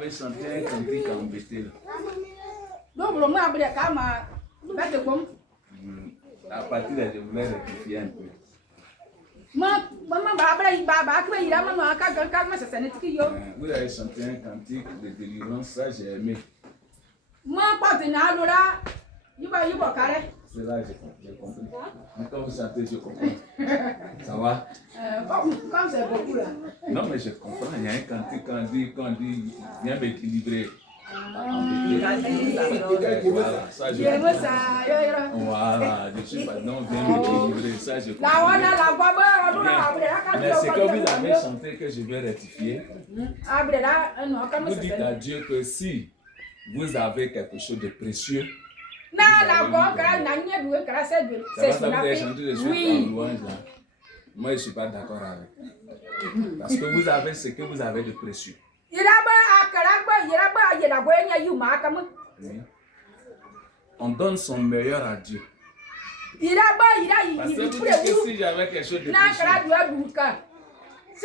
avait chanté un cantique en Bethel. Donc, le mot abri kama bête comme. À partir de là, je voulais rectifier un peu. Vous Vous avez chanté un cantique de délivrance, ça j'ai aimé. C'est là j'ai compris. Quand vous chantez, je comprends. Ça va? Comme c'est beaucoup là. Non, mais je comprends. Il y a un cantique quand on dit viens m'équilibrer. Voilà, ça je comprends. Voilà, je suis pas non, viens m'équilibrer. Ça je comprends. Mais c'est que vous avez chanté que je vais rectifier. Vous dites à Dieu que si vous avez quelque chose de précieux, ça va, vous avez chanté des choses en louange là. Moi je ne suis pas d'accord avec. Parce que vous avez ce que vous avez de précieux. Oui. On donne son meilleur à Dieu. Parce que vous dites que si j'avais quelque chose de précieux, vous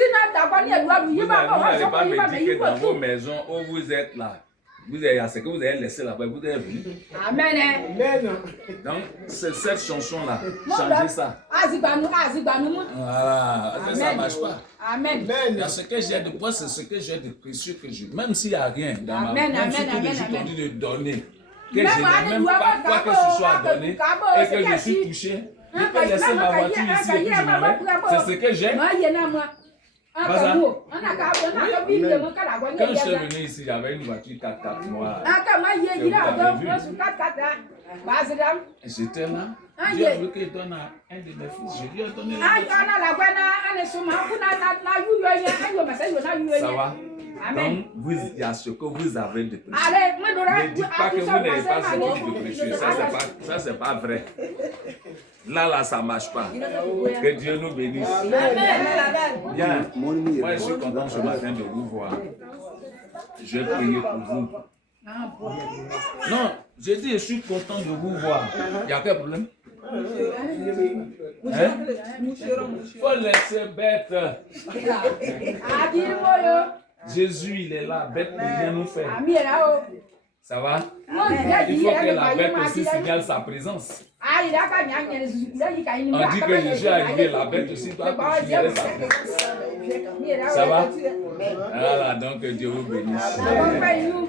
n'allez pas me dire que dans vos maisons où vous êtes là, vous avez ce que vous avez laissé là-bas, vous êtes venu. Amen. Donc, c'est cette chanson-là. Changez ça. Voilà. Ça ne marche pas. Amen. Ce que j'ai de moi, c'est ce que j'ai de précieux que je. Même s'il n'y a rien dans ma vie, même si tous les jours on dit de donner, que je n'ai même pas quoi que ce soit à donner et que je suis touché, je peux laisser ma voiture ici et puis je m'en vais. C'est ce que j'ai. Quand je suis venu ici, j'avais une voiture 4x4 noire. J'étais là. Dieu veut qu'il donne à un de mes fils. Je lui ai donné la voiture. Ça va? Donc, il y a ce que vous avez de précieux. Ne dites pas que vous n'avez pas ce qui est de précieux. Ça, c'est pas vrai. Là, ça ne marche pas. Que Dieu nous bénisse. Bien. Moi, je suis content ce matin de vous voir. Je vais prier pour vous. Non, je dis, je suis content de vous voir. Il y a quel problème? Hein? Faut laisser bête. Jésus, il est là. Bête ne vient nous faire. Ça va? Il faut que la bête aussi signale sa présence. On dit que Jésus est arrivé, la bête aussi doit signaler sa présence. Ça va? Voilà, donc Dieu vous bénisse.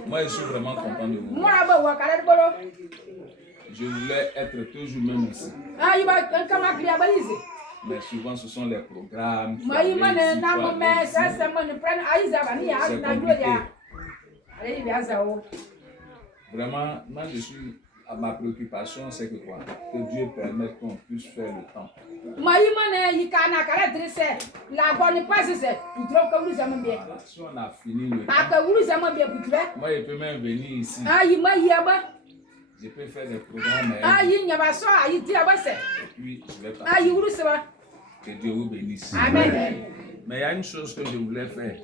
Moi, je suis vraiment content de vous. Je voulais être toujours même ici. Mais souvent, ce sont les programmes. C'est compliqué. Vraiment, moi je suis à ma préoccupation, c'est que quoi? Que Dieu permette qu'on puisse faire le temps. Voilà, si on a fini le temps, moi je peux même venir ici. Je peux faire des programmes. Et puis je vais partir. Que Dieu vous bénisse. Amen. Mais il y a une chose que je voulais faire.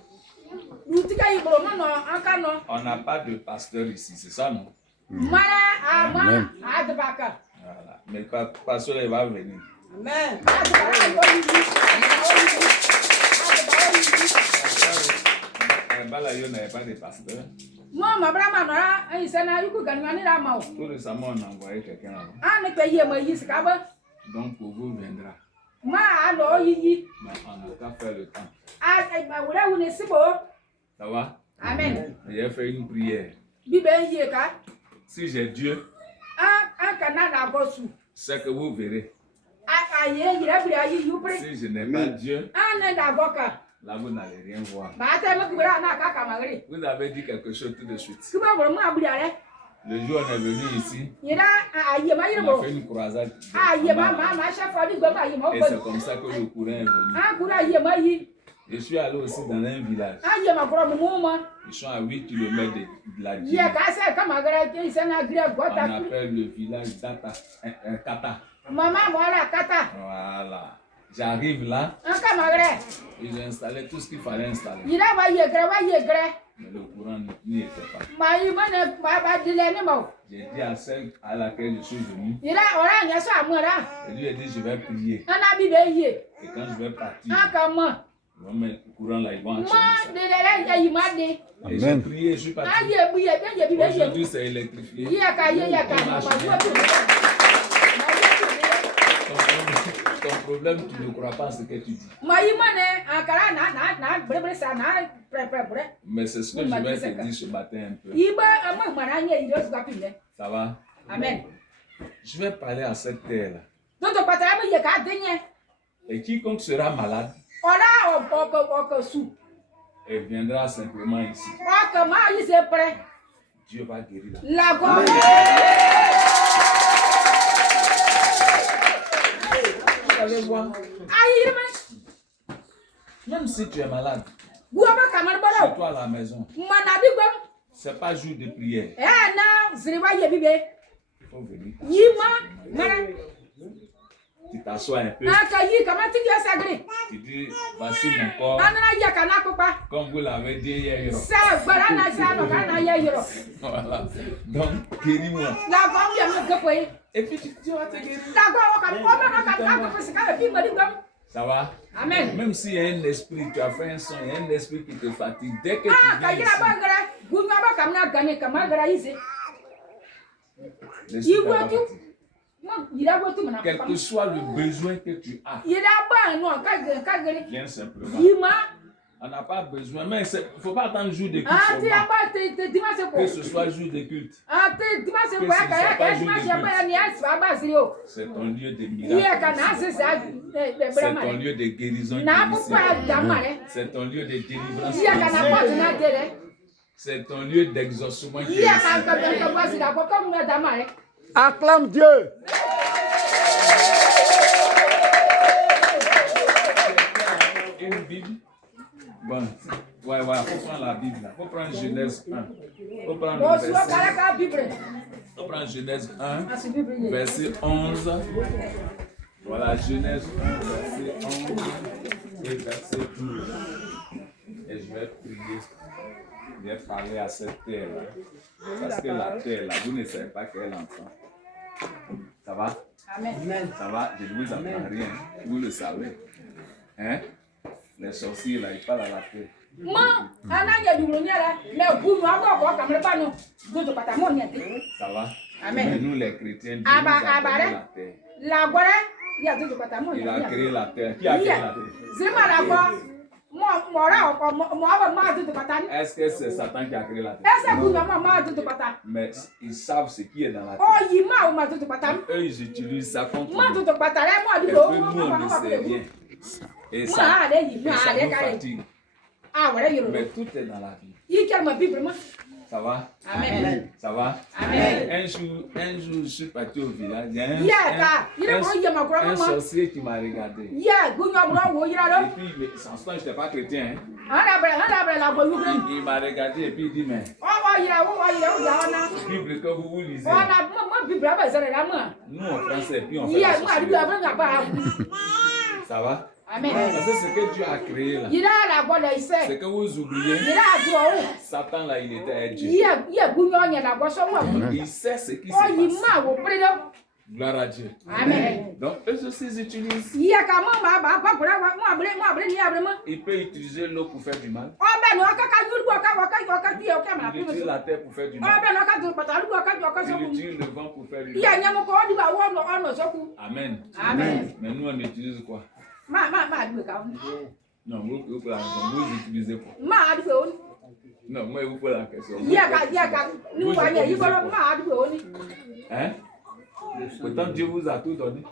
On n'a pas de pasteur ici, c'est ça, non? Amen. Voilà. Mais le pasteur, il va venir. Amen. Balayo n'avait pas de pasteur. Tout récemment, on a envoyé quelqu'un là-bas. Donc, pour vous viendra. Mais on n'a qu'à faire le temps. Ça va? Amen. J'ai fait une prière. Si j'ai Dieu, c'est que vous verrez. Si je n'ai pas Dieu, là vous n'allez rien voir. Vous avez dit quelque chose tout de suite. Le jour où on est venu ici, on a fait une croisade. Et c'est comme ça que le courant est venu. Je suis allé aussi dans un village. Ils sont à 8 km de la Guinée. On appelle le village Kata. Voilà. J'arrive là. Ils ont installé tout ce qu'il fallait installer. Mais le courant n'y était pas. J'ai dit à celle à laquelle je suis venu. Je lui ai dit je vais prier. Et quand je vais partir, Ils vont mettre le courant là, ils vont enchaîner ça. Et j'ai prié, je suis parti. Aujourd'hui, c'est électrifié. Ton problème, tu ne crois pas ce que tu dis. Mais c'est ce que je vais te dire ce matin un peu. Ça va? Amen. Je vais parler à cette terre-là. Et quiconque sera malade, elle viendra simplement ici. Dieu va guérir la terre. Vous allez voir. Même si tu es malade, chez toi à la maison, ce n'est pas jour de prière. Il faut venir. Tu t'assois un peu. Tu dis, voici mon corps. Comme vous l'avez dit hier. Voilà. Donc, guéris-moi. Et puis tu vas te guérir. Ça va? Amen. Même s'il y a un esprit, tu as fait un son, il y a un esprit qui te fatigue. Dès que tu viens ici, l'esprit va partir. Quel que soit le besoin que tu as, viens simplement. On n'a pas besoin, mais il ne faut pas attendre le jour de culte seulement. Que ce soit jour de culte. C'est ton lieu de miracle. C'est ton lieu de guérison. C'est ton lieu de délivrance. C'est ton lieu d'exaucement. Acclame Dieu. Une Bible. Bon, ouais, faut prendre la Bible là. Faut prendre Genèse 1. Faut prendre le verset. Faut prendre Genèse 1, verset 11. Voilà, Genèse 1, verset 11 et verset 12. Et je vais prier. Je vais parler à cette terre là. Parce que la terre là, vous ne savez pas quel enfant. Ça va? Amen. Ça va? Je ne vous apprends rien. Vous le savez. Hein? Les sorciers là, ils parlent à la terre. Ça va? Amen. Mais nous les chrétiens, Dieu nous a donné la terre. Il a créé la terre. Qui a créé la terre? Est-ce que c'est Satan qui a créé la terre? Mais ils savent ce qui est dans la terre. Eux, ils utilisent ça contre nous. Et que nous, on ne sait rien. Et ça nous fatigue. Mais tout est dans la vie. Ça va? Amen. Ça va? Amen. Un jour, je suis parti au village. Il y a un sorcier qui m'a regardé. Et puis, sans ce temps, je n'étais pas chrétien. Hein? Il m'a regardé et puis il dit, mais Bible que vous lisez, nous on prend ça et puis on fait la sorcellerie. Ça va? Amen. Parce que ce que Dieu a créé là, c'est que vous oubliez, Satan là, il était un Dieu. Il sait ce qui se passe. Gloire à Dieu. Amen. Donc, eux aussi, ils utilisent. Il peut utiliser l'eau pour faire du mal. Il utilise la terre pour faire du mal. Il utilise le vent pour faire du mal. Amen. Amen. Mais nous, on utilise quoi? Non, vous utilisez quoi? Non, moi, vous posez la question. Hein? Pourtant, Dieu vous a tout donné.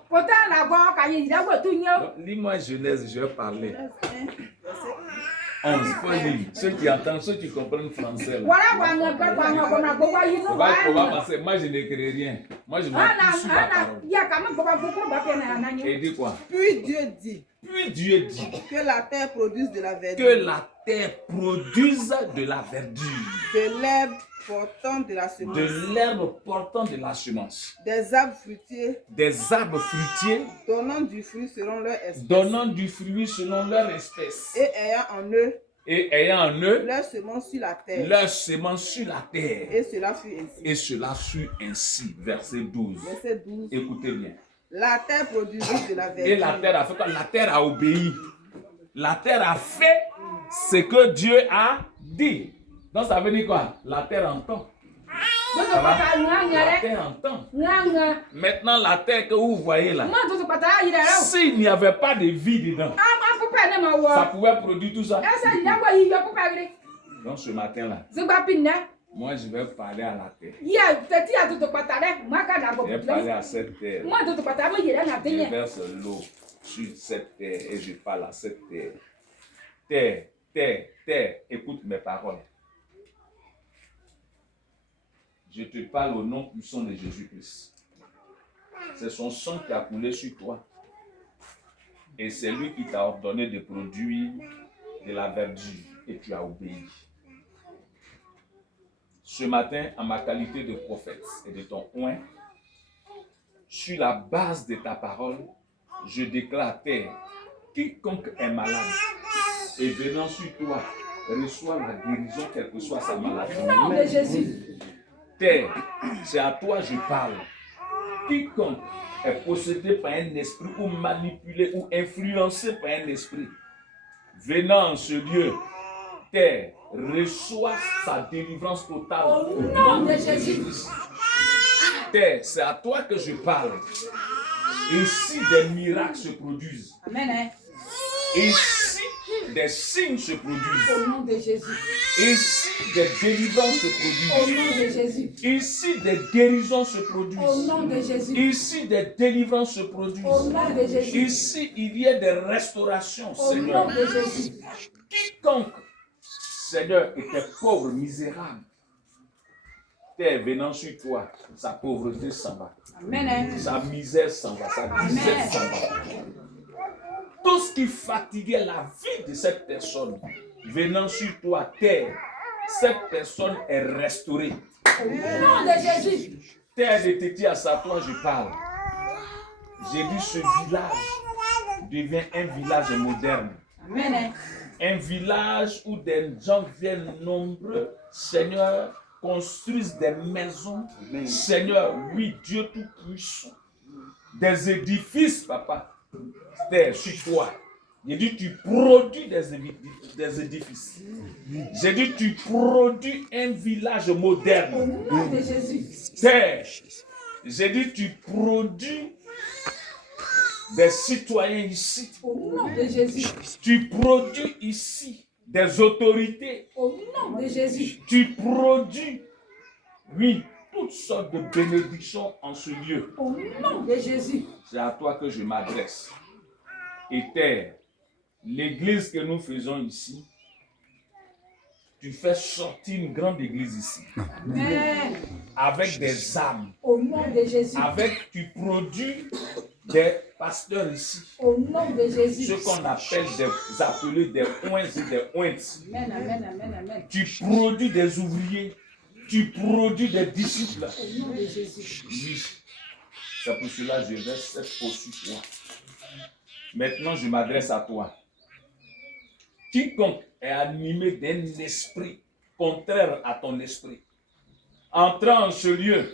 Lis-moi Genèse, je vais parler. 11, faut lire. Ceux qui entendent, ceux qui comprennent français. Là. On va passer. Moi, je n'écris rien. Moi, je m'appuie sur la parole. Et dit quoi? Puis Dieu dit que la terre produise de la verdure. Que la terre produise de la verdure. De l'herbe portant de la semence. De l'herbe portant de la semence. Des arbres fruitiers. Des arbres fruitiers. Donnant du fruit selon leur espèce. Donnant du fruit selon leur espèce. Et ayant en eux. Leur semence sur la terre. Leur semence sur la terre. Et cela fut ainsi. Et cela fut ainsi. Verset 12. Verset 12. Écoutez bien. La terre produisit de la verdure. Et la terre a fait quoi? La terre a obéi. La terre a fait ce que Dieu a dit. Donc ça veut dire quoi? La terre entend. Ça va? La terre entend. Maintenant, la terre que vous voyez là, s'il n'y avait pas de vie dedans, ça pouvait produire tout ça. Donc ce matin-là, moi je vais parler à la terre. Je vais parler à cette terre. Je verse l'eau sur cette terre et je parle à cette terre. Terre, terre, terre, écoute mes paroles. Je te parle au nom puissant de Jésus-Christ. C'est son sang qui a coulé sur toi. Et c'est lui qui t'a ordonné de produire de la verdure. Et tu as obéi. Ce matin, en ma qualité de prophète et de ton oint, sur la base de ta parole, je déclare à terre, quiconque est malade et venant sur toi, reçoit la guérison, quelle que soit sa maladie. Au nom de Jésus. Terre, c'est à toi je parle. Quiconque est possédé par un esprit ou manipulé ou influencé par un esprit, venant en ce lieu, terre, reçoit sa délivrance totale. Au nom de Jésus. Terre, c'est à toi que je parle. Et si des miracles se produisent, Amen. et si des signes se produisent, Au nom de Jésus. et si des délivrances se Au produisent, nom de Jésus. ici des guérisons se Au produisent, nom de Jésus. ici des délivrances se Au produisent, nom de Jésus. ici il y a des restaurations, Au Seigneur. nom de Jésus. Quiconque, Seigneur, était pauvre, misérable, terre venant sur toi, sa pauvreté s'en va, Amen. sa misère s'en va, sa disette s'en va. Tout ce qui fatiguait la vie de cette personne, venant sur toi, terre, cette personne est restaurée. Au nom de Jésus. Terre de Téti à sa toi, je parle. J'ai dit ce village devient un village moderne. Amen. Un village où des gens viennent nombreux, Seigneur, construisent des maisons. Seigneur, oui, Dieu Tout-Puissant. Des édifices, papa. Terre sur toi. J'ai dit, tu produis des édifices. J'ai dit, tu produis un village Au moderne. nom de Jésus. Terre. J'ai dit, tu produis des citoyens ici. Au nom de Jésus. Tu produis ici des autorités. Au nom de Jésus. Tu produis, oui, toutes sortes de bénédictions en ce lieu. Au nom de Jésus. C'est à toi que je m'adresse. Et terre, l'église que nous faisons ici, tu fais sortir une grande église ici. Amen. Avec des âmes. Au nom de Jésus. Avec, tu produis des pasteurs ici. Au nom de Jésus. Ce qu'on appelle des appelés des oints et des ointes. Amen, amen, amen, amen. Tu produis des ouvriers. Tu produis des disciples. Au nom de Jésus. Oui. C'est pour cela que je verse cette eau sur toi. Maintenant, je m'adresse à toi. Quiconque est animé d'un esprit contraire à ton esprit, entrant en ce lieu,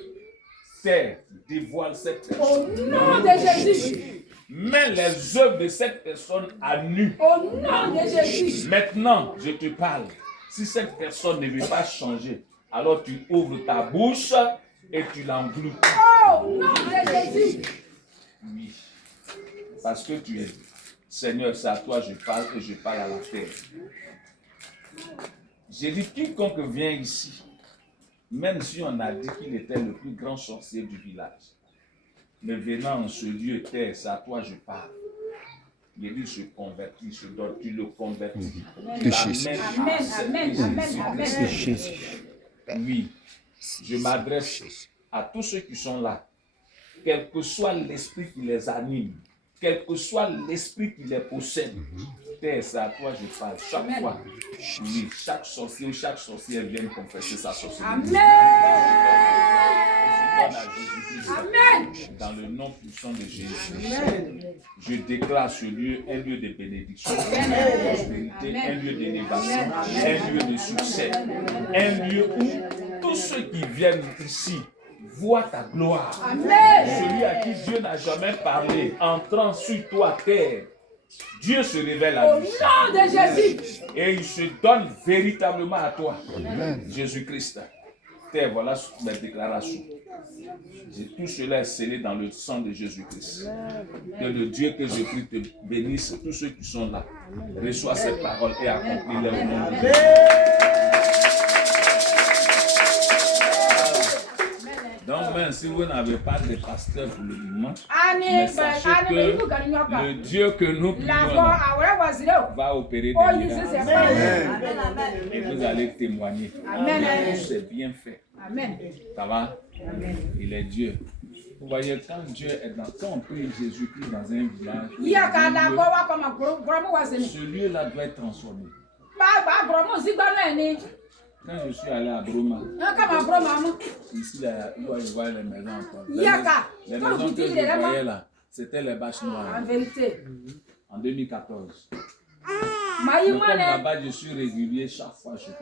terre, dévoile cette personne. Au nom de Jésus. Mets les œuvres de cette personne à nu. Au nom de Jésus. Maintenant, je te parle. Si cette personne ne veut pas changer, alors tu ouvres ta bouche et tu l'engloutes. Au nom de Jésus. Oui. Parce que tu es Seigneur, c'est à toi que je parle et je parle à la terre. J'ai dit, quiconque vient ici, même si on a dit qu'il était le plus grand sorcier du village, mais venant en ce lieu terre, c'est à toi que je parle. Il dit, je convertis, je donne, tu le convertis. Amen, amen, amen, amen. Oui, je m'adresse à tous ceux qui sont là, quel que soit l'esprit qui les anime, quel que soit l'esprit qui les possède, terre, c'est à toi que je parle. Chaque fois, oui, chaque sorcier ou chaque sorcière vient confesser sa sorcellerie. Amen. Dans le nom puissant de Jésus, je déclare ce lieu un lieu de bénédiction, de prospérité, un lieu d'élévation, un lieu de succès, un lieu où tous ceux qui viennent ici voient ta gloire. Amen. Celui à qui Dieu n'a jamais parlé, entrant sur toi, terre, Dieu se révèle Au à lui. nom de Jésus. Et il se donne véritablement à toi. Amen. Jésus-Christ. Voilà mes déclarations. Tout cela est scellé dans le sang de Jésus-Christ. Que le Dieu que je prie te bénisse. Tous ceux qui sont là, reçois ces paroles et accomplis-les au nom de Dieu. Donc, même si vous n'avez pas de pasteur pour le moment, mais sachez que le Dieu que nous prions là va opérer des miracles. Et vous allez témoigner. C'est bien fait. Amen. Ça va? Il est Dieu. Vous voyez, quand Dieu est dans, quand on prie Jésus-Christ dans un village, ce lieu-là doit être transformé. Quand je suis allé à Broma, ici, là, où je vois les maisons encore. Les maisons que je voyais là, c'était les bâches noires. En vérité. En 2014. Mais comme là-bas, je suis régulier chaque fois. Je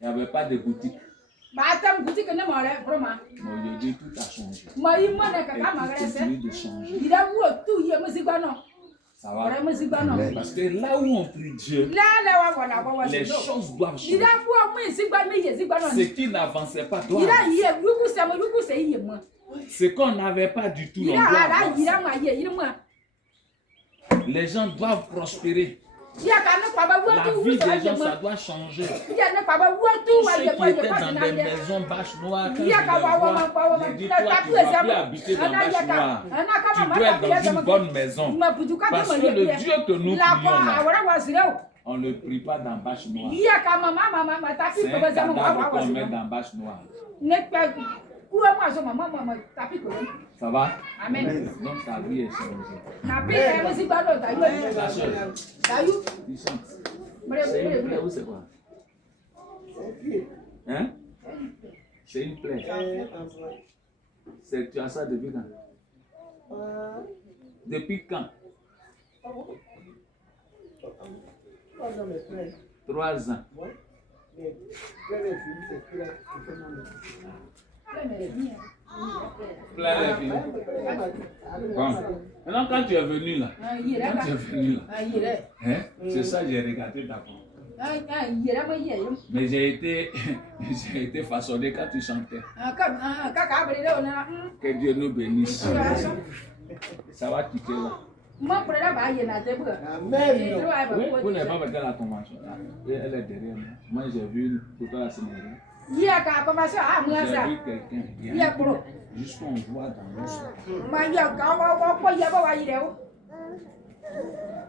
il n'y avait pas de boutique. Mais aujourd'hui, tout a changé. Et continue de changer. Ça va? Parce que là où on prie Dieu, les choses doivent changer. Ce qui n'avançait pas doit avancer. Ce qu'on n'avait pas du tout, on doit avancer. Les gens doivent prospérer. La vie des gens, ça doit changer. Tous ceux qui étaient dans des maisons bâches noires, quand je les vois, je dis, toi, tu ne vas plus habiter dans bâches noires. Tu dois être dans une bonne maison. Parce que le Dieu que nous prions là, on ne prie pas dans bâche noire. C'est un cadavre qu'on met dans bâche noire. Ça va? Amen. Donc ta vie est changée. Tu chantes. C'est une plaie ou c'est quoi? Hein? C'est une plaie. Tu as ça depuis quand? Depuis quand? 3 ans. Bon. Maintenant, quand tu es venu là, hein? C'est ça que j'ai regardé d'abord. Mais j'ai été façonné quand tu chantais. Que Dieu nous bénisse. Ça va quitter là. Amen. Oui, vous n'avez pas regardé la convention. Elle est derrière moi. Moi, j'ai vu une photo à la Sénégal. J'ai vu quelqu'un. Jusqu'on voit dans le sol.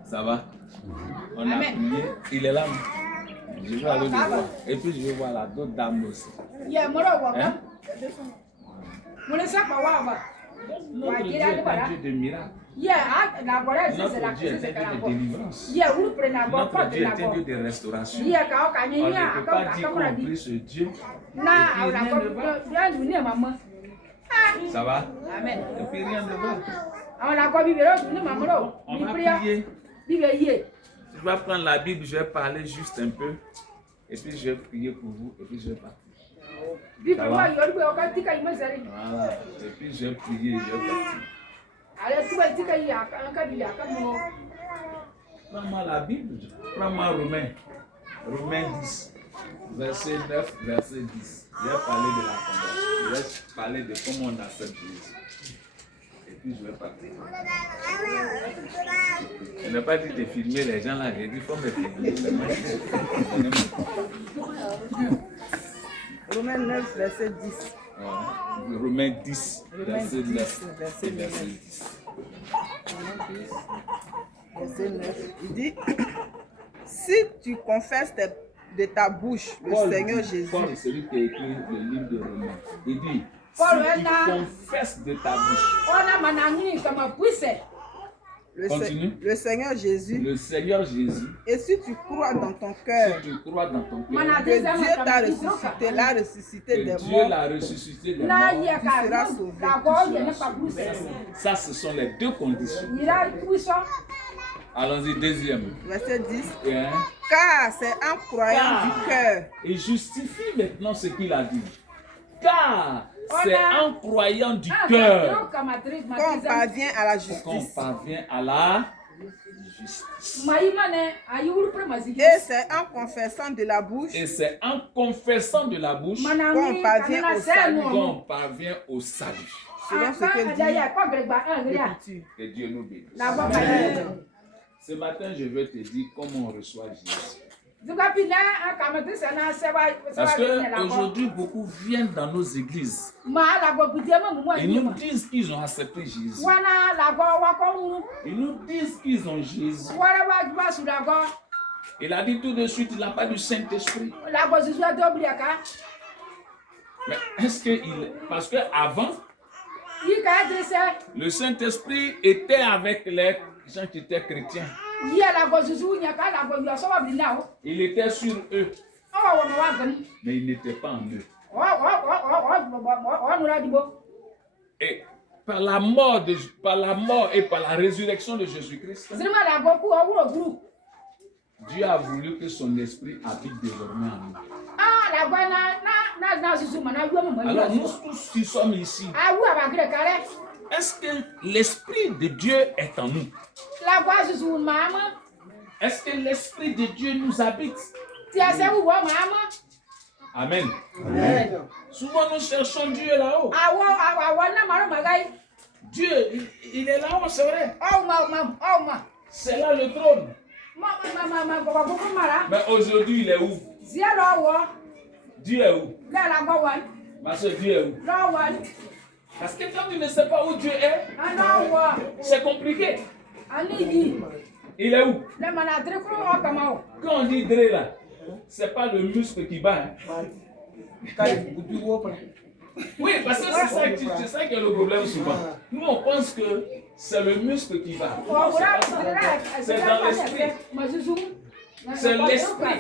Ça va? On a prié. Il est là. Je vais aller le voir. Et puis je vais voir là d'autres dames aussi. Hein? Notre Dieu est un Dieu de miracles. Notre Dieu est un Dieu de délivrance. Notre Dieu est un Dieu de restauration. On ne peut pas dire qu'on prie ce Dieu. Et puis rien ne va. Ça va? Amen. Et puis rien ne va. On va prier. Je vais prendre la Bible, je vais parler juste un peu. Et puis je vais prier pour vous. Et puis je vais partir. Ça va? Voilà. Et puis je vais prier, je vais partir. Prends-moi la Bible. Prends-moi Romains 10. Verset 9, verset 10. Je vais parler de la conversion. Je vais parler de comment on accepte Jésus. Et puis je vais partir. Je n'ai pas dit de filmer les gens là. J'ai dit qu'il faut me filmer. Romains 9, verset 10. Romains 10, verset 9. Verset 10. Romains 10, verset 9. Il dit, si tu confesses de ta bouche le Seigneur Jésus. Paul, c'est celui qui a écrit le livre de Romains. Il dit, si tu confesses de ta bouche. Continue. Le Seigneur Jésus. Le Seigneur Jésus. Et si tu crois dans ton cœur. Si tu crois dans ton cœur. Que Dieu t'a ressuscité, l'a ressuscité des morts. Dieu l'a ressuscité des morts. Tu seras sauvé. Ça, ce sont les deux conditions. Allons-y, deuxième. Verset 10. Yeah. Car c'est en croyant du cœur. Il justifie maintenant ce qu'il a dit. Car C'est en croyant du cœur qu'on parvient à la qu'on justice. parvient à la justice. Et c'est en confessant de la bouche Et c'est en confessant de la bouche qu'on parvient au salut. qu'on parvient au salut. Selon ce que dit l'Écriture. Que Dieu nous bénisse. Ce matin, je vais te dire comment on reçoit Jésus. Parce qu'aujourd'hui, beaucoup viennent dans nos églises. Ils nous disent qu'ils ont accepté Jésus. Ils nous disent qu'ils ont Jésus. Il a dit tout de suite, il n'a pas du Saint-Esprit. Mais est-ce qu'il... Parce qu'avant, le Saint-Esprit était avec les gens qui étaient chrétiens. Il était sur eux, mais il n'était pas en eux. Et par la mort et par la résurrection de Jésus-Christ, Dieu a voulu que son esprit habite désormais en nous. Alors nous tous qui sommes ici, est-ce que l'esprit de Dieu est en nous? Est-ce que l'esprit de Dieu nous habite? Amen. Amen. Souvent nous cherchons Dieu là-haut. Dieu, il est là-haut, c'est vrai. C'est là le trône. Mais aujourd'hui, il est où? Dieu est où? Ma soeur, Dieu est où? Parce que quand tu ne sais pas où Dieu est, c'est compliqué. Il est où? Quand on dit Dré là, c'est pas le muscle qui bat. Hein. Oui, parce que c'est ça qui est le problème souvent. Nous, on pense que c'est le muscle qui bat. C'est dans l'esprit. C'est l'esprit.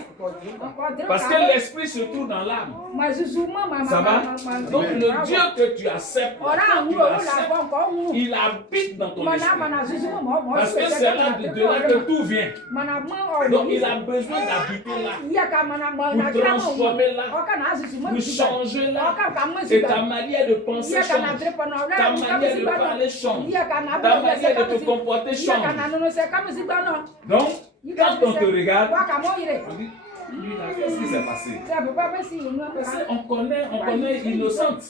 Parce que l'esprit se trouve dans l'âme. Ça va? Donc le Dieu que tu acceptes, il habite dans ton esprit. Parce que c'est là de là que tout vient. Donc il a besoin d'habiter là. Pour transformer là. Pour changer là. Et ta manière de penser change. Ta manière de parler change. Ta manière de te comporter change. Donc, quand on te regarde, on dit, qu'est-ce qui s'est passé? On connaît innocente.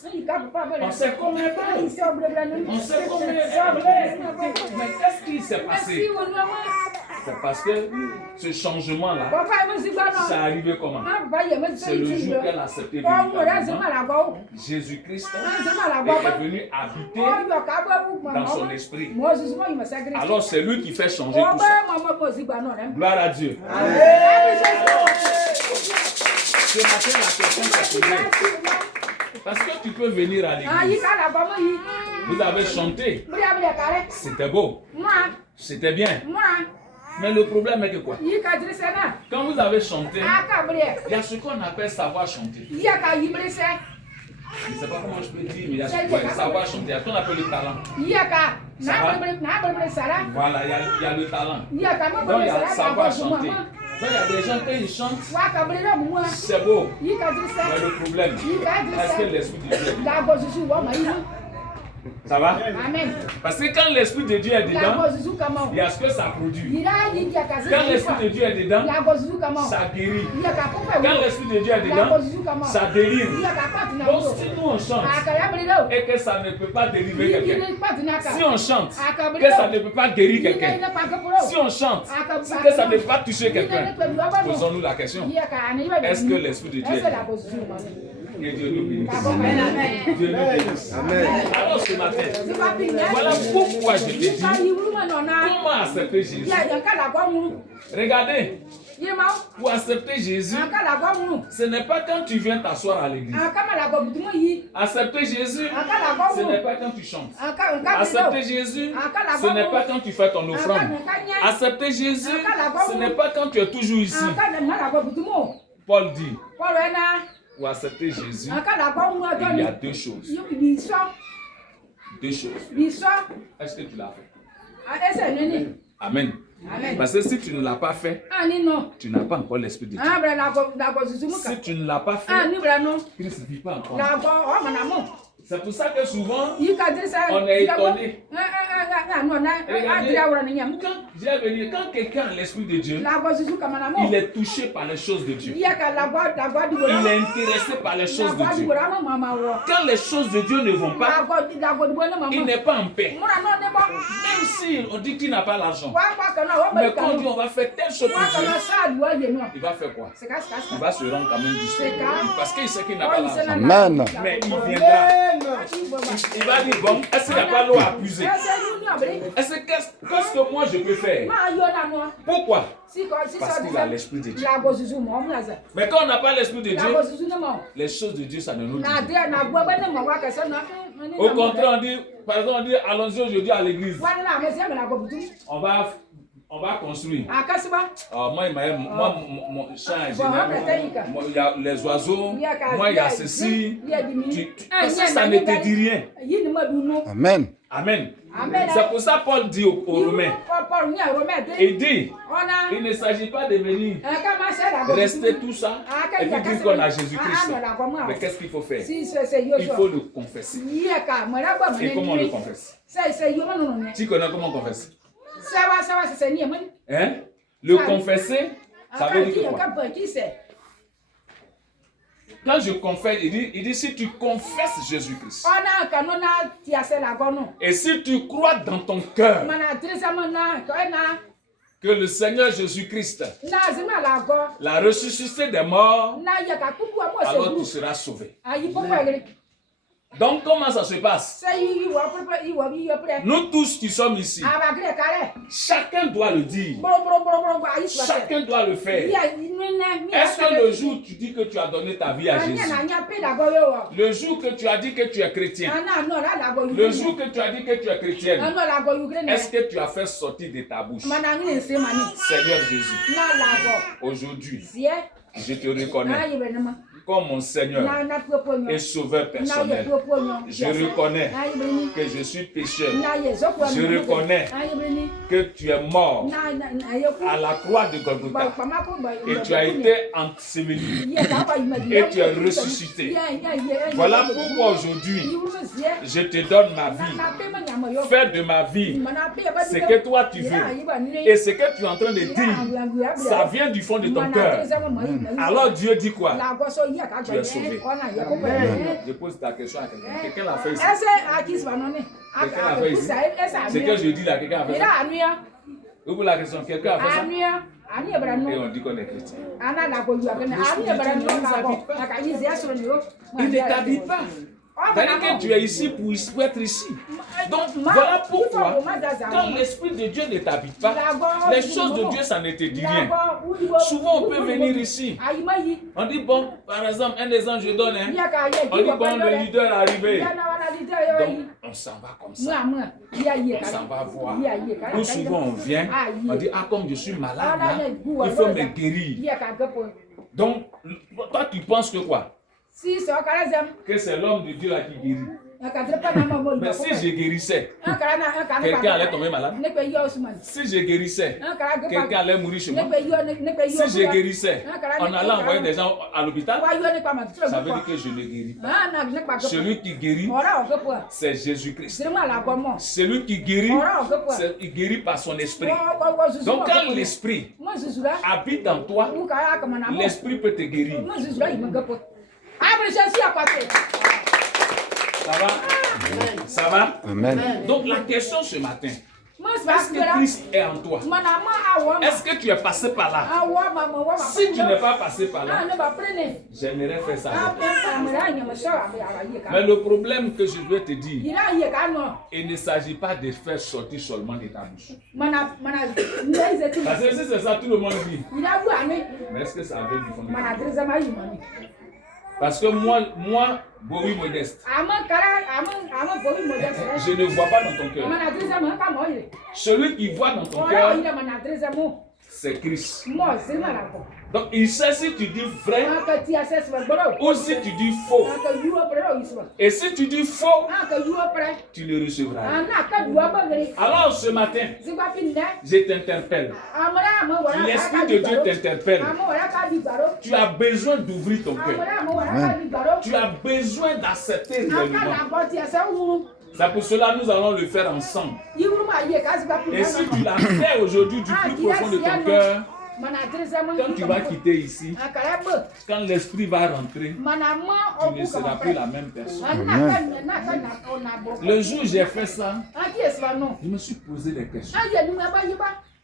On sait comment elle parle. On sait comment elle parle. Mais qu'est-ce qui s'est passé? C'est parce que ce changement-là, ça arrivé comment? C'est le jour qu'elle a accepté véritablement. Jésus-Christ est venu habiter dans son esprit. Alors c'est lui qui fait changer tout ça. Gloire à Dieu. Ce matin, la question s'est posée. Parce que tu peux venir à l'église. Vous avez chanté. C'était beau. C'était bien. Mais le problème est que quoi? Quand vous avez chanté, il y a ce qu'on appelle savoir chanter. Je ne sais pas comment je peux dire, mais il y a savoir chanter. Il y a ce qu'on appelle le talent. Voilà, il y a le talent. Donc il y a savoir chanter. Donc il y a des gens qui chantent, c'est beau. Mais le problème, est-ce que l'esprit de Dieu est dedans? Ça va? Amen. Parce que quand l'esprit de Dieu est dedans, il y a ce que ça produit. Quand l'esprit de Dieu est dedans, ça guérit. Quand l'esprit de Dieu est dedans, ça délivre. Donc si nous on chante et que ça ne peut pas délivrer quelqu'un, si on chante que ça ne peut pas guérir quelqu'un, si on chante que ça ne peut pas toucher quelqu'un, posons-nous la question, est-ce que l'esprit de Dieu est dedans? Que Dieu nous bénisse. Dieu nous bénisse. Amen. Alors ce matin, voilà pourquoi je te dis comment accepter Jésus. Regardez, pour accepter Jésus, ce n'est pas quand tu viens t'asseoir à l'église. Accepter Jésus, ce n'est pas quand tu chantes. Accepter Jésus, ce n'est pas quand tu fais ton offrande. Accepter Jésus, ce n'est pas quand tu es toujours ici. Paul dit, pour accepter Jésus, il y a deux choses. Deux choses. Est-ce que tu l'as fait? Amen. Parce que si tu ne l'as pas fait, tu n'as pas encore l'esprit de Dieu. Si tu ne l'as pas fait, Christ ne vit pas encore. C'est pour ça que souvent, Il ka dire ça. on est étonné. Non, Regardez, quand quelqu'un a l'Esprit de Dieu, il est touché par les choses de Dieu. Il est intéressé par les choses de Dieu. Quand les choses de Dieu ne vont pas, il n'est pas en paix. Même si on dit qu'il n'a pas l'argent, mais quand on dit on va faire telle chose pour Dieu, il va faire quoi? Il va se rendre quand même disponible. Parce qu'il sait qu'il n'a pas l'argent. Amen. Mais il viendra. Il va dire, bon, est-ce qu'il n'y a pas l'eau à puiser? Qu'est-ce que moi je peux faire? Pourquoi? Parce qu'il a l'Esprit de Dieu. Mais quand on n'a pas l'Esprit de Dieu, les choses de Dieu, ça ne nous dit pas. Au contraire, on dit, par exemple, on dit, allons-y aujourd'hui à l'église. On va construire. Moi, mon champ est génial. Moi, il y a les oiseaux. Moi, il y a ceci. Ça ne te dit rien. Amen. Amen. C'est pour ça Paul dit aux Romains. Il dit, il ne s'agit pas de venir rester tout ça et puis dire qu'on a Jésus-Christ. Mais qu'est-ce qu'il faut faire? Il faut le confesser. Et comment on le confesse? Tu connais comment on confesse? Hein? Le confesser, ça veut dire quoi? Quand je confesse, il dit si tu confesses Jésus-Christ et si tu crois dans ton cœur que le Seigneur Jésus-Christ l'a ressuscité des morts, alors tu seras sauvé. Donc comment ça se passe? Nous tous qui sommes ici, chacun doit le dire, chacun doit le faire. Est-ce que le jour où tu dis que tu as donné ta vie à Jésus, le jour que tu as dit que tu es chrétien, le jour que tu as dit que tu es chrétienne, est-ce que tu as fait sortir de ta bouche, Seigneur Jésus, aujourd'hui, je te reconnais comme mon Seigneur et Sauveur personnel. Je reconnais que je suis pécheur. Je reconnais que tu es mort à la croix de Golgotha et tu as été enseveli et tu es ressuscité. Voilà pourquoi aujourd'hui, je te donne ma vie. Fais de ma vie ce que toi tu veux. Et ce que tu es en train de dire, ça vient du fond de ton cœur. Alors Dieu dit quoi? Tu es sauvé. Je pose ta question à quelqu'un. Quelqu'un l'a fait ici. Quelqu'un l'a fait ici. Ce que je dis là, quelqu'un a fait ça. Vous la question, quelqu'un a fait ça. Et on dit qu'on est chrétien. Il ne t'habite pas. C'est-à-dire que tu es ici pour être ici. Donc voilà pourquoi, quand l'Esprit de Dieu ne t'habite pas, les choses de Dieu, ça ne te dit rien. Souvent, on peut venir ici. On dit, bon, par exemple, un exemple, je donne. On dit, bon, le leader est arrivé. Donc, on s'en va comme ça. On s'en va voir. Ou souvent, on vient, on dit, ah, comme je suis malade, là, il faut me guérir. Donc, toi, tu penses que quoi? Que c'est l'homme de Dieu là qui guérit. Mais si je guérissais, quelqu'un allait tomber malade. Si je guérissais, quelqu'un allait mourir chez moi. Si je guérissais, on allait envoyer des gens à l'hôpital. Ça veut dire que je ne guéris pas. Celui qui guérit, c'est Jésus-Christ. Celui qui guérit, il guérit par son esprit. Donc quand l'esprit habite en toi, l'esprit peut te guérir. Ça va? Ça va? Amen. Donc la question ce matin, est-ce que Christ est en toi? Est-ce que tu es passé par là? Si tu n'es pas passé par là, j'aimerais faire ça. Mais le problème que je veux te dire, il ne s'agit pas de faire sortir seulement de ta bouche. Parce que si c'est ça, tout le monde dit. Mais est-ce que ça vient du fond de ta bouche? Parce que moi, Bowie modeste, je ne vois pas dans ton cœur. Celui qui voit dans ton cœur, c'est Christ. Donc il sait si tu dis vrai ou si tu dis faux. Et si tu dis faux, tu le recevras. Alors ce matin, je t'interpelle. L'Esprit de Dieu t'interpelle. Tu as besoin d'ouvrir ton cœur. Tu as besoin d'accepter réellement. C'est pour cela que nous allons le faire ensemble. Et si tu l'as fait aujourd'hui du plus profond de ton cœur, quand tu vas quitter ici, quand l'Esprit va rentrer, tu ne seras plus la même personne. Le jour où j'ai fait ça, je me suis posé des questions.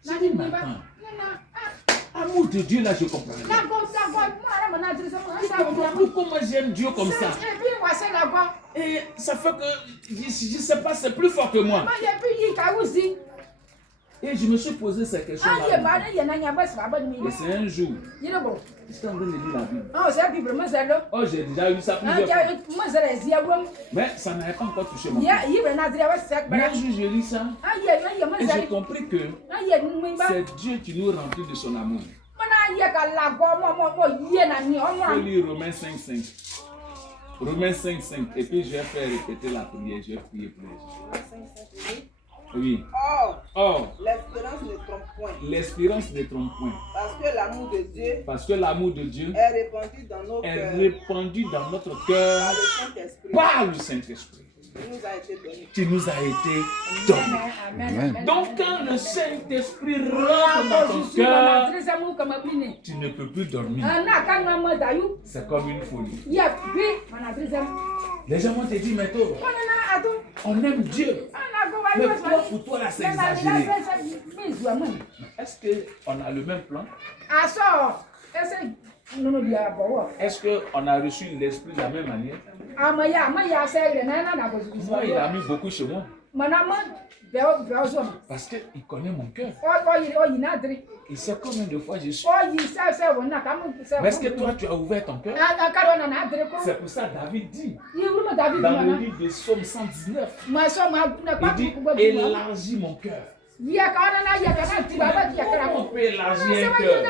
J'ai dit, mais attends, amour de Dieu là, je comprends. Comment j'aime Dieu comme ça? Et ça fait que, je ne sais pas, c'est plus fort que moi. Et je me suis posé ces questions-là. Et c'est un jour, j'étais en train de lire la Bible. Oh, j'ai déjà lu ça plusieurs fois. Mais ça n'avait pas encore touché mon cœur. Mais un jour, j'ai lu ça. Et j'ai compris que c'est Dieu qui nous remplit de son amour. Je peux lire Romains 5:5. Romains 5:5. Et puis je vais faire répéter la prière. Je vais prier pour les gens. Oui. Or, l'espérance ne trompe point. L'espérance ne trompe point. Parce que l'amour de Dieu est répandu dans notre cœur par le Saint-Esprit. Qui nous a été donné. Donc quand le Saint-Esprit rentre dans ton cœur, tu ne peux plus dormir. C'est comme une folie. Les gens vont te dire, mais toi, on aime Dieu. Mais pour toi, là, c'est exagéré. Est-ce qu'on a le même plan? Est-ce qu'on a reçu l'Esprit de la même manière? Moi, il a mis beaucoup chez moi. Parce qu'il connaît mon cœur. Il sait combien de fois je suis. Mais est-ce que toi, tu as ouvert ton cœur? C'est pour ça que David dit, dans le livre de Psaume 119, il dit, élargis mon cœur. On peut élargir un cœur.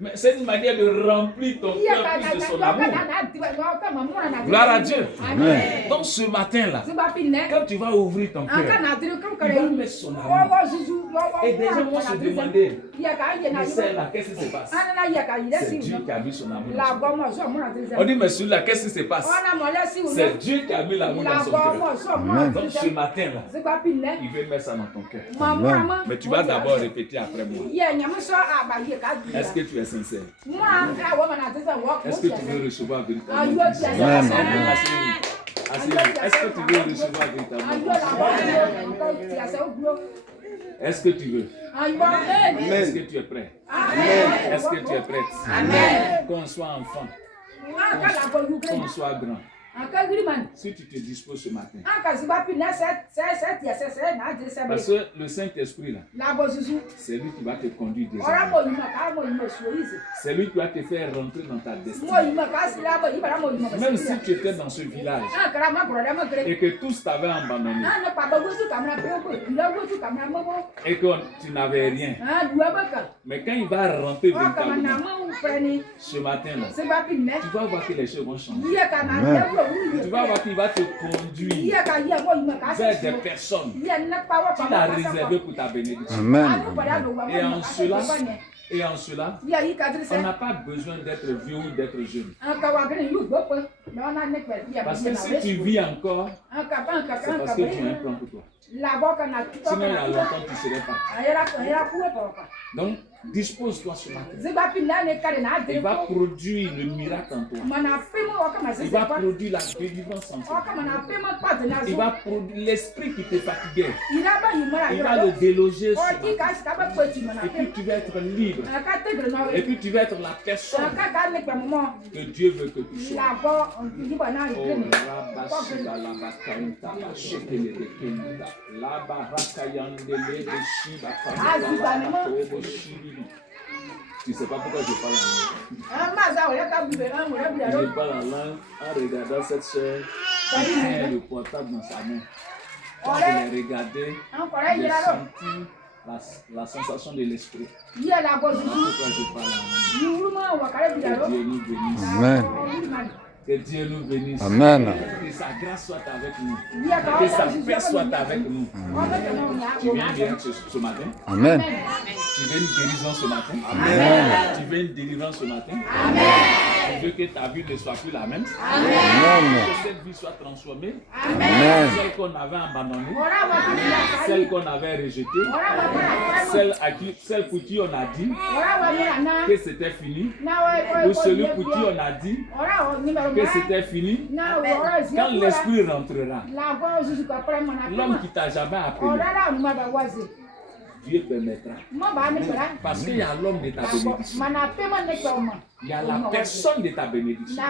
Mais c'est une manière de remplir ton cœur plus de son amour. Gloire à Dieu. Amen. Donc ce matin-là, quand tu vas ouvrir ton cœur, il va mettre son amour. Et des gens vont se demander, mais celle-là, qu'est-ce qui se passe? C'est Dieu qui a mis son amour dans son cœur. On dit, mais celui-là, qu'est-ce qui se passe? C'est Dieu qui a mis l'amour dans son cœur. Donc ce matin-là, il veut mettre ça dans ton cœur. Mais tu vas d'abord répéter après moi. Est-ce que tu es sincère? Est-ce que tu veux recevoir véritablement? Est-ce que tu veux recevoir véritablement? Est-ce que tu veux? Est-ce que tu es prêt? Est-ce que tu es prête? Qu'on soit enfant, qu'on soit grand. Si tu te disposes ce matin, parce que le Saint-Esprit là, c'est lui qui va te conduire désormais. C'est lui qui va te faire rentrer dans ta destinée. Même si tu étais dans ce village et que tous t'avaient abandonné et que tu n'avais rien, mais quand il va rentrer véritablement ce matin là, tu vas voir que les choses vont changer. Tu vas voir qu'il va te conduire vers des personnes qu'il a réservées pour ta bénédiction. Amen. Et en cela, on n'a pas besoin d'être vieux ou d'être jeune. Parce que si tu vis encore, c'est parce que tu as un plan pour toi. Sinon, il y a longtemps, tu ne serais pas. Donc, dispose-toi ce matin. Il va produire le miracle en toi. Il va produire la délivrance en toi. Il va produire l'esprit qui te fatiguait. Il va le déloger sur toi. Et puis tu vas être libre. Et puis tu vas être la personne que Dieu veut que tu sois. Tu ne sais pas pourquoi je parle en langue. Je parle en langue en regardant cette soeur qui tient le portable dans sa main. Quand je l'ai regardé, j'ai senti la sensation de l'esprit. C'est pourquoi je parle en langue. Que Dieu nous bénisse. Amen. Que Dieu nous bénisse. Amen. Que sa grâce soit avec nous. Que sa paix soit avec nous. Tu viens bien ce matin? Amen. Tu veux une guérison ce matin? Amen. Tu veux une délivrance ce matin? Amen. Tu veux que ta vie ne soit plus la même? Amen. Amen. Que cette vie soit transformée? Amen. Celle qu'on avait abandonnée? Ora wa Celle qu'on avait rejetée? Celle pour qui on a dit que c'était fini? Ou celui pour qui on a dit que c'était fini? Quand l'esprit rentrera, l'homme qui t'a jamais appelé, Dieu permettra. Parce qu'il y a l'homme de ta bénédiction. Il y a la personne de ta bénédiction.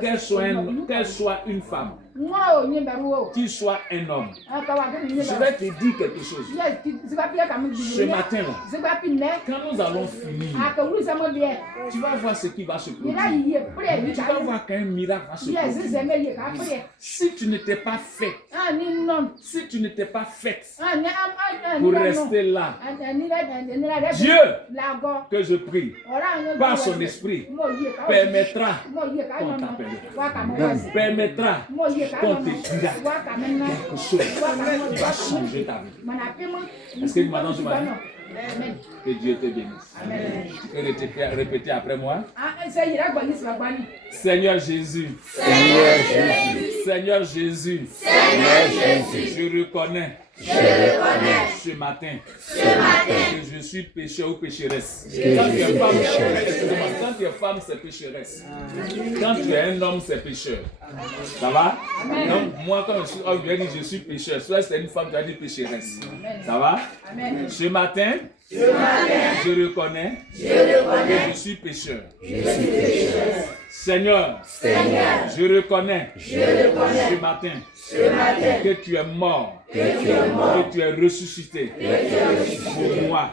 Qu'elle soit une femme, qu'il soit un homme. Je vais te dire quelque chose. Ce matin-là, quand nous allons finir, tu vas voir ce qui va se produire. Tu vas voir qu'un miracle va se produire. Si tu n'étais pas faite, si tu n'étais pas faite pour rester là, Dieu, que je prie, par son esprit, permettra qu'on t'appelle. Permettra qu'on te dira quelque chose qui va changer ta vie. Est-ce que nous m'entendons ce matin? Que Dieu te bénisse. Amen. Tu peux répéter après moi. Seigneur Jésus. Seigneur Jésus. Seigneur Jésus. Seigneur Jésus. Je reconnais. Je reconnais ce matin que je suis pécheur ou pécheresse. Quand tu es femme, c'est pécheresse. Quand tu es un homme, c'est pécheur. Ça va? Donc, moi, quand je suis homme, je suis pécheur. Soit c'est une femme, tu vas dire pécheresse. Ça va? Ce matin, je reconnais que je suis pécheur. Seigneur, je reconnais ce matin que tu es mort, que tu es ressuscité pour moi.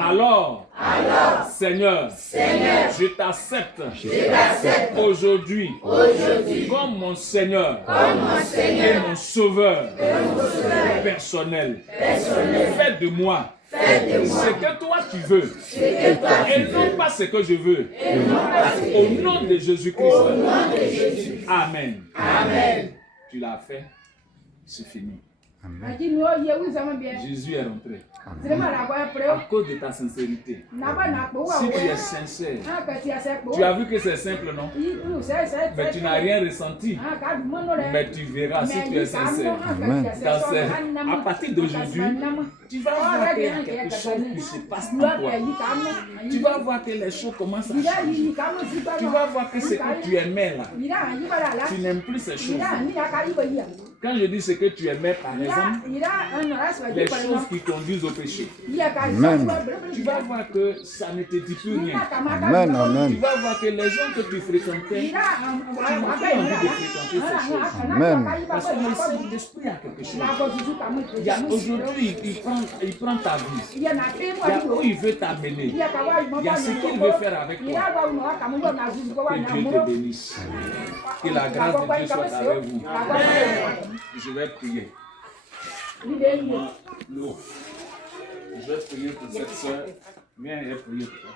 Alors, Seigneur, je t'accepte aujourd'hui comme mon Seigneur et mon Sauveur personnel. Fais de moi ce que toi tu veux et non pas ce que je veux. Au nom de Jésus-Christ. Amen. Tu l'as fait, c'est fini. Jésus est rentré. À cause de ta sincérité. Si tu es sincère, tu as vu que c'est simple, non? Mais tu n'as rien ressenti. Mais tu verras si tu es sincère. À partir d'aujourd'hui, tu vas voir qu'il y a quelque chose qui se passe en toi. Tu vas voir que les choses commencent à changer. Tu vas voir que ce que tu aimais là, tu n'aimes plus ces choses. Quand je dis ce que tu aimais, par exemple, les choses qui conduisent au péché, Amen. tu vas voir que ça ne te dit plus rien. Amen. Amen. Tu vas voir que les gens que tu fréquentais, tu n'as plus envie de fréquenter ces choses. Amen. Parce que le Saint-Esprit a quelque chose. Aujourd'hui, il prend ta vie. Il y a où il veut t'amener. Il y a ce qu'il veut faire avec toi. Que Dieu te bénisse. Que la grâce de Dieu soit avec vous. Je vais prier. L'eau. Je vais prier pour cette soeur. Viens et prier pour toi.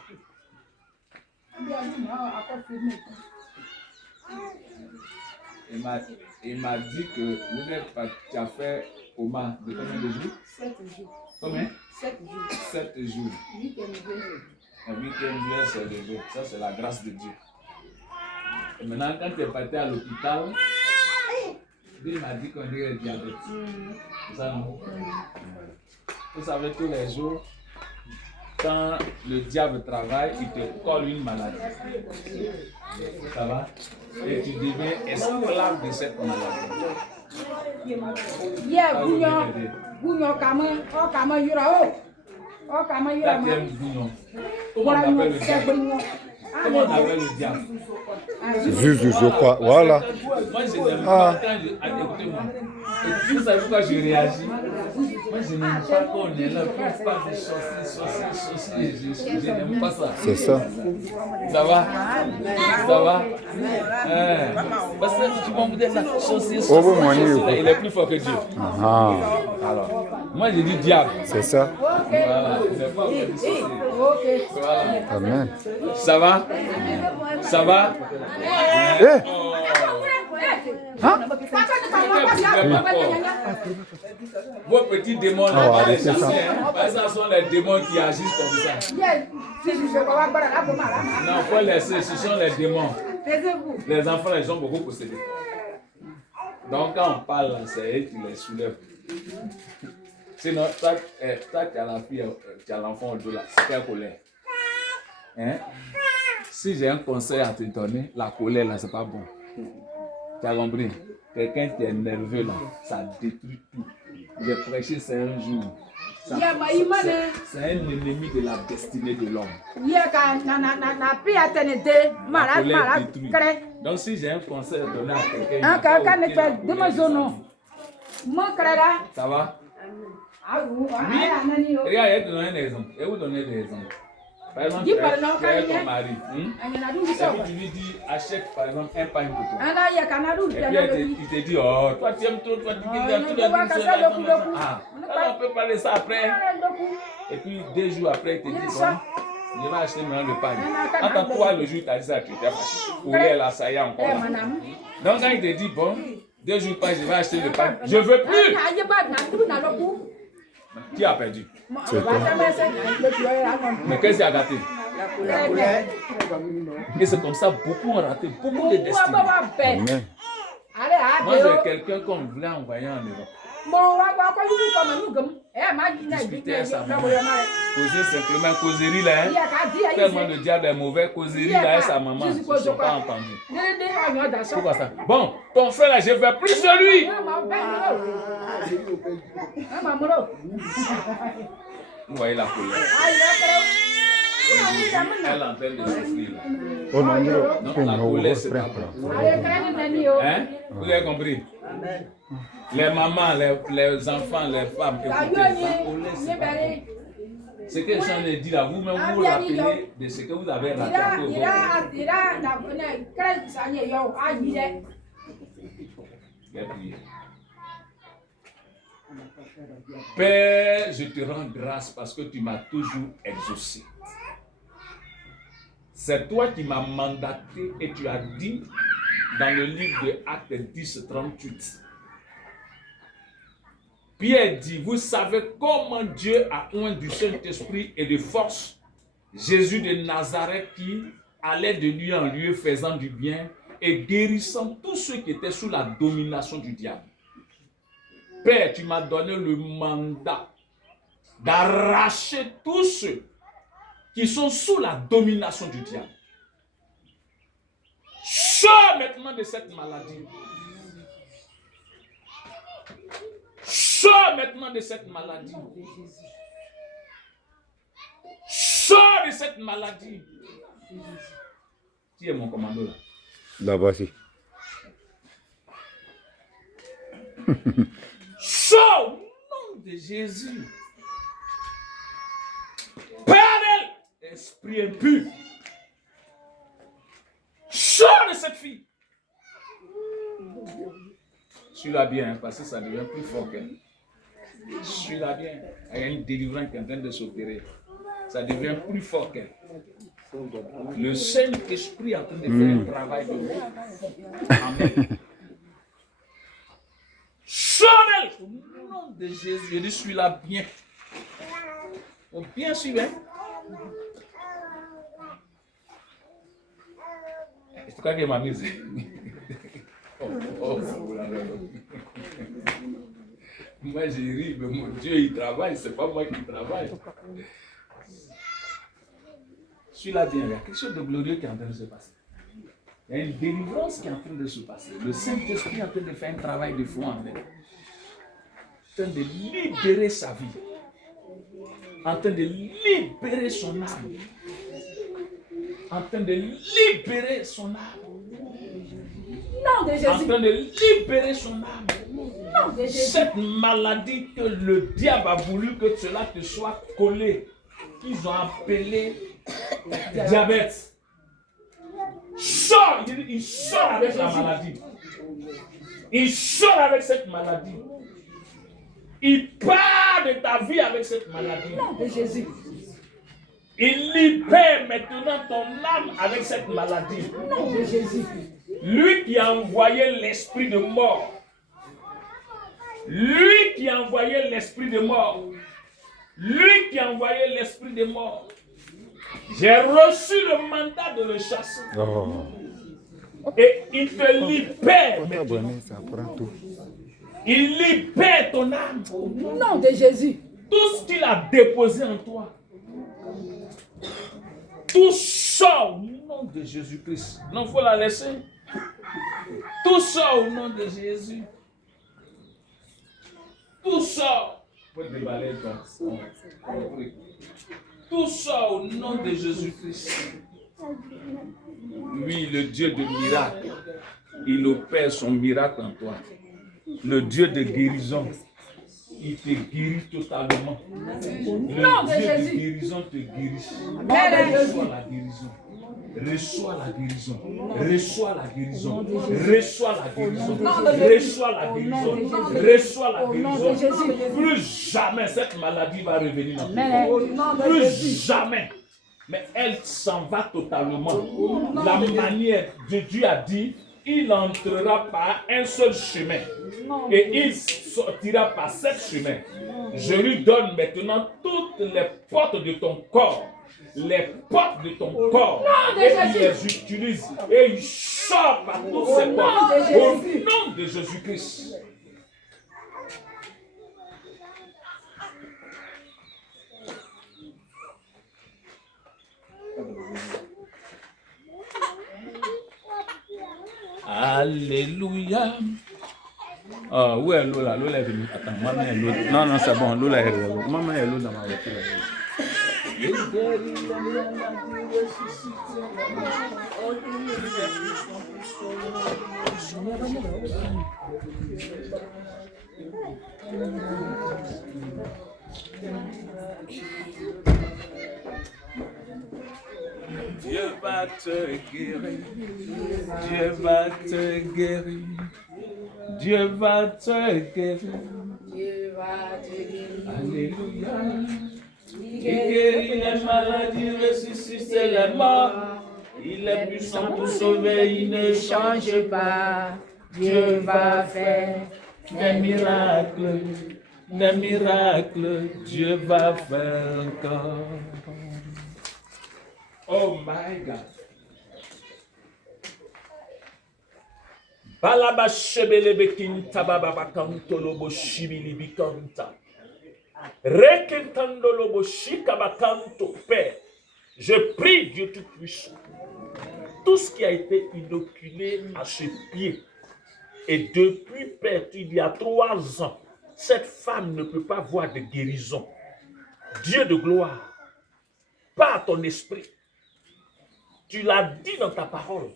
Il m'a dit que tu as fait coma de combien de jours? 7 jours. Combien? 7 jours. 7 jours. 8e jour. Le 8e jour, c'est levé. Ça, c'est la grâce de Dieu. Et maintenant, quand tu es parti à l'hôpital, il m'a dit qu'on dirait le diabète. C'est ça, non? Vous savez, tous les jours, quand le diable travaille, il te colle une maladie. Ça va? Et tu deviens esclave de cette maladie. Quatrième bouillon. Comment on appelle le diable? Comment on appelle le diable? Jésus, je crois. Voilà. Moi, je n'aime pas quand écoutez-moi. Et vous savez pourquoi je réagis? Moi, je n'aime pas qu'on est là pour faire des sorciers. Je n'aime pas ça. C'est ça. Ça va? Ça va? Parce que tu vas me dire ça. Sorcier, il est plus fort que Dieu. Ah. Alors, moi, je dis diable. C'est ça. Voilà. Il n'est pas fort que sorcier. Voilà. Amen. Ça va? Ça va? Eh, Vos petits démons, Ah, là, ouais, les c'est ça. chasseurs, parce que ce sont les démons qui agissent comme ça. Non, faut laisser, ce sont les démons. Les enfants, ils sont beaucoup possédés. Donc, quand on parle, c'est eux qui les soulèvent. Sinon, toi, tu as la fille, tu as l'enfant au dos là, c'est quelle colère? Hein? Si j'ai un conseil à te donner, la colère là, c'est pas bon. Tu as compris? Quelqu'un qui est nerveux là, ça détruit tout. J'ai prêché c'est un jour. C'est un ennemi de la destinée de l'homme. La colère détruit. Donc si j'ai un conseil à donner à quelqu'un, ça va? Oui. Regarde, elle te donne des exemples. Elle vous donne des exemples. Par exemple, tu es ton mari. Et puis tu lui dis, achète par exemple un pain pour toi. Et puis il te dit, oh, toi tu aimes trop, toi tu aimes tout. Ah, alors on peut parler de ça après. Et puis 2 jours après, il te dit, bon, je vais acheter maintenant le pain. Attends, toi le jour, tu as dit ça, tu étais fâché. Pour elle, là, ça y est encore. Donc quand il te dit, bon, 2 jours pas, je vais acheter le pain. Je veux plus. Qui a perdu? C'est toi. Mais qu'est-ce qui a gâté? Et c'est comme ça, beaucoup ont raté, beaucoup de destinées. Amen. Moi, j'ai quelqu'un qu'on voulait envoyer en Europe. Discuter à sa maman. Causer simplement, causerie là. Hein? Tellement le diable est mauvais, causerie là et sa maman. Ils ne sont pas entendus. Pourquoi ça? Bon, ton frère là, je ne veux plus de lui. Vous voyez la colère. Elle est en train de souffrir. Oh non, non, Donc la colère, c'est pas bon. Hein? Vous avez compris? Les mamans, les enfants, les femmes, écoutez, la colère, c'est pas bon. Ce que j'en ai dit là, vous-même, vous vous rappelez de ce que vous avez raconté au Père, je te rends grâce parce que tu m'as toujours exaucé. C'est toi qui m'as mandaté et tu as dit dans le livre de Actes 10, 38. Pierre dit, vous savez comment Dieu a oint du Saint-Esprit et de force Jésus de Nazareth qui allait de lieu en lieu faisant du bien et guérissant tous ceux qui étaient sous la domination du diable. Père, tu m'as donné le mandat d'arracher tous ceux qui sont sous la domination du diable. Sors maintenant de cette maladie. Sors maintenant de cette maladie. Sors de cette maladie. Qui est mon commando là? Là-bas, si. Sors au nom de Jésus. Père, esprit impur. Sors de cette fille. Suis-la bien, parce que ça devient plus fort qu'elle. Suis-la bien. Il y a une délivrance qui est en train de s'opérer. Ça devient plus fort qu'elle. Le Saint-Esprit est en train de faire un travail de vous. Amen. Sors d'elle. Au nom de Jésus, je dis, suis-la bien. Bien sûr, hein? C'est quoi qui m'a mis? Moi j'ai ri, mais mon Dieu il travaille, c'est pas moi qui travaille. Suis-là bien, il y a quelque chose de glorieux qui est en train de se passer. Il y a une délivrance qui est en train de se passer. Le Saint-Esprit est en train de faire un travail de foi en elle. En train de libérer sa vie. En train de libérer son âme. En train de libérer son âme. Non, de Jésus. En train de libérer son âme. Non, de Jésus. Cette maladie que le diable a voulu que cela te soit collé, qu'ils ont appelé diabète. Sors, il sort avec la maladie. Il sort avec cette maladie. Il part de ta vie avec cette maladie. Non, de Jésus. Il libère maintenant ton âme avec cette maladie. Non, de Jésus. Lui qui a envoyé l'esprit de mort. Lui qui a envoyé l'esprit de mort. Lui qui a envoyé l'esprit de mort. J'ai reçu le mandat de le chasser. Oh. Et il te libère. Quand t'abonnes, ça prend tout. Il libère ton âme. Au nom de Jésus. Tout ce qu'il a déposé en toi. Tout sort au nom de Jésus-Christ. Non, il faut la laisser. Tout sort au nom de Jésus. Tout sort. Faut déballer ton truc. Tout sort au nom de Jésus-Christ. Oui, le Dieu de miracle. Il opère son miracle en toi. Le Dieu de guérison. Il te guérit totalement. Le Dieu de guérison te guérit. Reçois la guérison. Reçois la guérison. Reçois la guérison. Reçois la guérison. Reçois la guérison. Reçois la guérison. Plus jamais cette maladie va revenir dans ton corps. Plus jamais. Mais elle s'en va totalement. La manière de Dieu a dit, il entrera par un seul chemin et il sortira par 7 chemins. Je lui donne maintenant toutes les portes de ton corps. Les portes de ton corps. Et il les utilise. Et il sort par toutes ces portes. Au nom de Jésus-Christ. Alléluia. Ah, où est l'eau là? L'eau est venue. Attends, maman est l'eau. Non, non, c'est bon. L'eau là est venue. Maman est l'eau dans ma voiture. Dieu va te guérir. Dieu va te guérir. Dieu va te guérir. Dieu va te guérir. Alléluia. Il guérit les maladies, ressuscite les morts. Il est puissant pour sauver, il ne change pas. Dieu va faire des miracles. Des miracles, Dieu va faire encore. Oh my God. Balaba shebelebe kinta baba kanto lobo shibili bikanta. Rekentando lobo shika bakanto. Père, je prie Dieu Tout-Puissant. Tout ce qui a été inoculé à ses pieds. Et depuis, Père, il y a 3 ans, cette femme ne peut pas voir de guérison. Dieu de gloire, par ton esprit, tu l'as dit dans ta parole.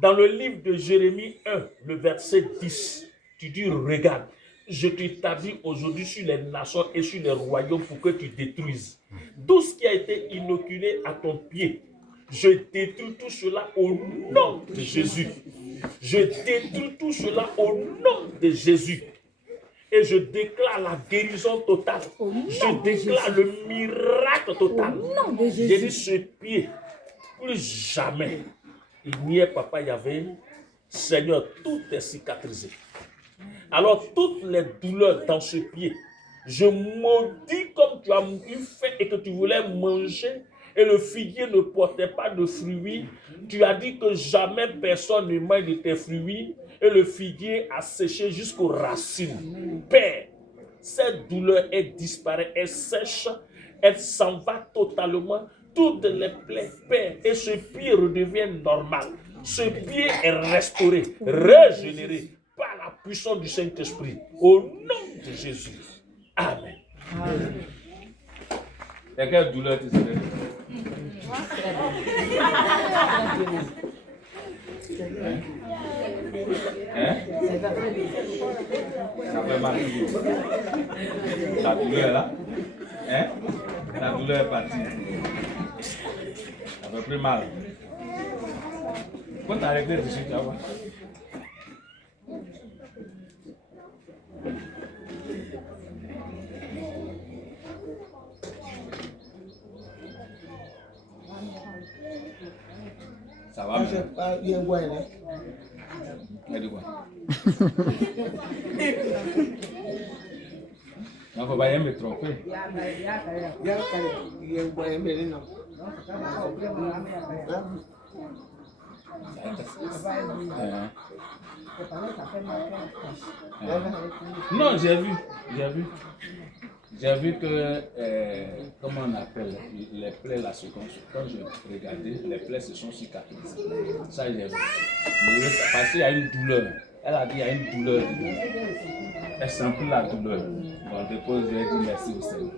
Dans le livre de Jérémie 1, le verset 10, tu dis, regarde, je t'établis aujourd'hui sur les nations et sur les royaumes pour que tu détruises. Tout ce qui a été inoculé à ton pied, je détruis tout cela au nom de Jésus. Je détruis tout cela au nom de Jésus. Et je déclare la guérison totale. Je déclare le miracle total. J'ai dit ce pied, plus jamais. Il n'y est Papa Yahvé. Seigneur, tout est cicatrisé. Alors toutes les douleurs dans ce pied, je maudis comme tu as fait et que tu voulais manger et le figuier ne portait pas de fruits. Tu as dit que jamais personne ne mange de tes fruits et le figuier a séché jusqu'aux racines. Père, cette douleur, elle disparaît, elle sèche, elle s'en va totalement. Toutes les plaies, Père, et ce pied redevient normal. Ce pied est restauré, régénéré par la puissance du Saint-Esprit. Au nom de Jésus. Amen. Amen. Et quelle douleur tu sais? Hein? Ça fait mal. La douleur là? Hein? La douleur est partie. Ça fait plus mal. Quand tu as réglé dessus, tu vas voir. Ça Ça va maintenant. Il y a dit quoi? Non, faut pas me tromper. Non, j'ai vu. J'ai vu que, comment on appelle, les plaies là, quand je regardais, les plaies se sont cicatrisées. Ça, j'ai vu. Mais parce qu'il y a une douleur. Elle a dit qu'il y a une douleur. Elle sent plus la douleur. Bon, depuis, je lui ai dit merci au Seigneur.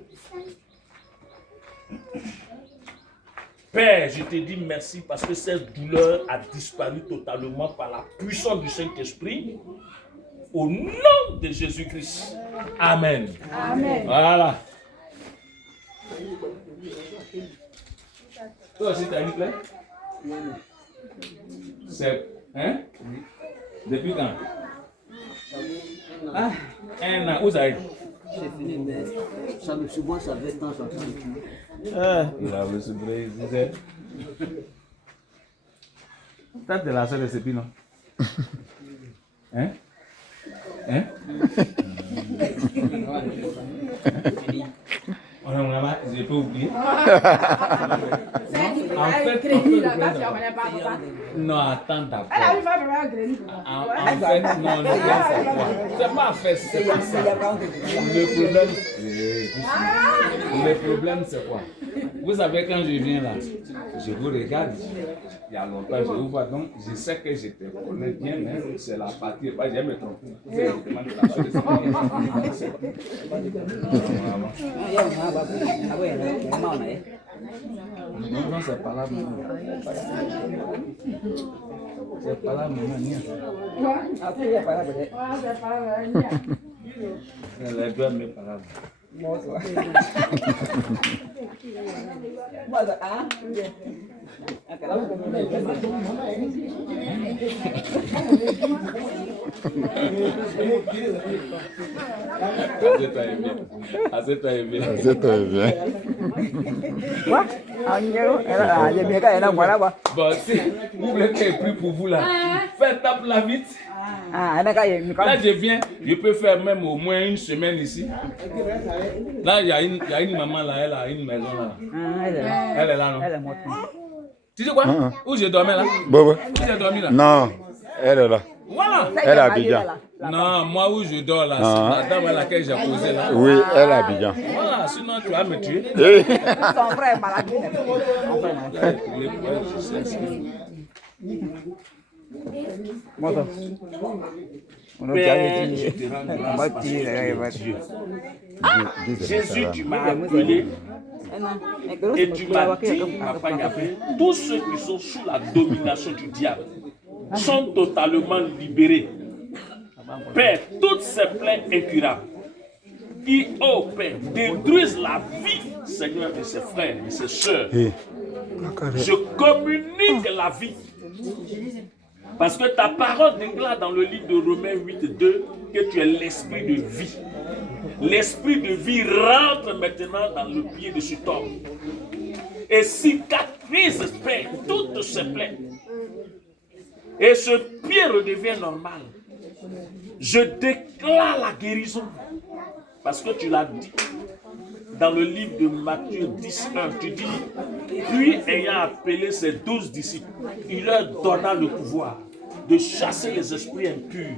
Père, je te dis merci parce que cette douleur a disparu totalement par la puissance du Saint-Esprit. Au nom de Jésus-Christ. Amen. Amen. Voilà. Toi aussi, tu as une plaie? C'est... Hein? Depuis quand? Ah, un an. Où ça est? J'ai fini, mais ça me souvent ça fait temps en temps. Il a reçu il disait. Toi, tu es la seule de ce pays, non? Hein? Hein? Je peux oublier. En fait, non, attends d'abord. En fait, non, c'est pas fait, c'est pas ça. Le problème, c'est quoi? Vous savez, quand je viens là, je vous regarde, il y a longtemps, je vous vois, donc je sais que je te connais bien, mais c'est la partie, j'aime me tromper. Non, c'est pas là, c'est pas là, les deux me parlent. Bon, si vous voulez que je prie pour vous là, faites tape la vite. Là, je viens, je peux faire même au moins une semaine ici. Là, il y a une maman là, elle a une maison là. Elle est là, non? Tu sais quoi? Où j'ai dormi là? Bobo. Où j'ai dormi là? Non, elle est là. Voilà. Elle est à Abidjan. Non, moi où je dors là, c'est la dame à laquelle j'ai posé là. Oui, elle est à Abidjan. Voilà, sinon tu vas me tuer. Son frère est malade. Jésus, tu m'as appelé et tu m'as dit, tous ceux qui sont sous la domination du diable sont totalement libérés. Père, toutes ces plaies incurables qui, oh Père, détruisent la vie, Seigneur, de ses frères, de ses soeurs. Je communique la vie. Parce que ta parole déclare dans le livre de Romains 8:2 que tu es l'esprit de vie. L'esprit de vie rentre maintenant dans le pied de cet homme. Et cicatrise, Père, toutes ces plaies. Et ce pied redevient normal. Je déclare la guérison. Parce que tu l'as dit. Dans le livre de Matthieu 10:1, tu dis, puis ayant appelé ses 12 disciples, il leur donna le pouvoir de chasser les esprits impurs,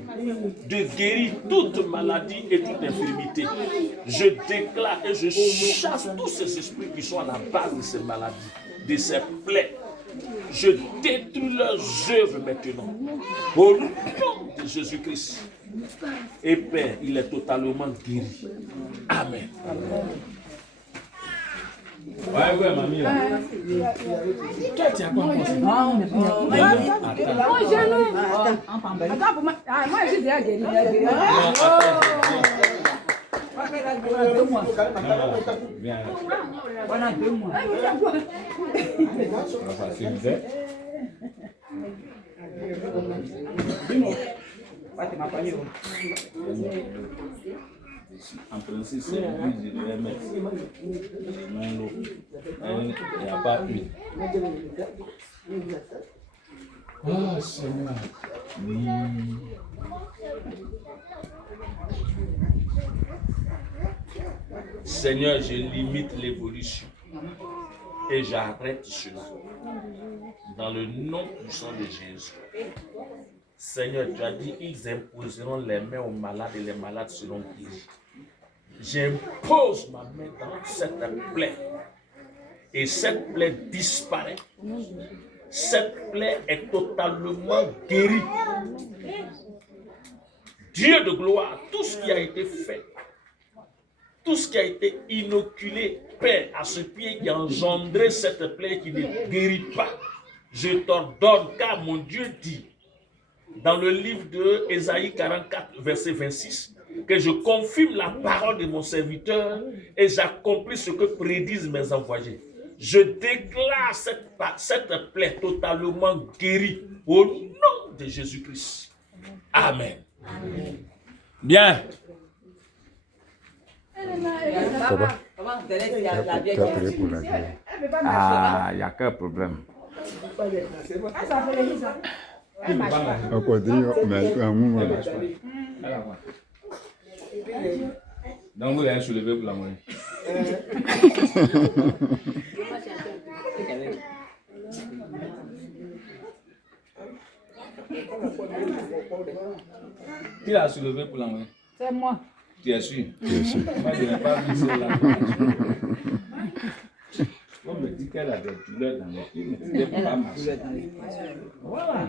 de guérir toute maladie et toute infirmité. Je déclare et je chasse tous ces esprits qui sont à la base de ces maladies, de ces plaies. Je détruis leurs œuvres maintenant. Au nom de Jésus-Christ. Et Père, il est totalement guéri. Amen. Ouais, mamie. Toi, tu as quoi pensé? Moi, j'ai déjà guéri. Viens. Voilà 2 mois. En principe, c'est lui, je devais mettre. Il n'y a pas eu. Oh Seigneur. Seigneur, je limite l'évolution et j'arrête cela. Dans le nom puissant de Jésus. Seigneur, tu as dit, ils imposeront les mains aux malades et les malades seront guéris. J'impose ma main dans cette plaie et cette plaie disparaît. Cette plaie est totalement guérie. Dieu de gloire, tout ce qui a été fait, tout ce qui a été inoculé, Père, à ce pied qui a engendré cette plaie qui ne guérit pas, je t'ordonne, car mon Dieu dit, dans le livre de Ésaïe 44, verset 26, que je confirme la parole de mon serviteur et j'accomplis ce que prédisent mes envoyés. Je déclare cette plaie totalement guérie au nom de Jésus-Christ. Amen. Bien. Ça va? Tu as prié pour la guerre. Ah, il n'y a qu'un problème. Encore dit, mais un moment. Donc vous allez soulever pour la monnaie. Qui l'a soulevé pour la monnaie? C'est moi. Tu es sûr? Bien sûr. Moi, je n'ai pas vu cela. On me dit qu'elle a des douleurs dans les pieds, mais tu ne peux pas marcher. Voilà.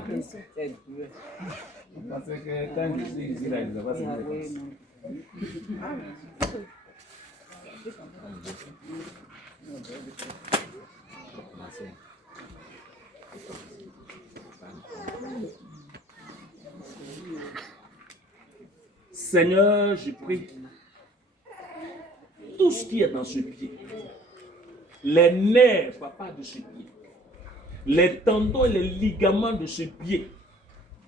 Parce que quand je suis ici, là, je ne sais pas ce que c'est. Seigneur, je prie tout ce qui est dans ce pied, les nerfs, papa, de ce pied, les tendons et les ligaments de ce pied,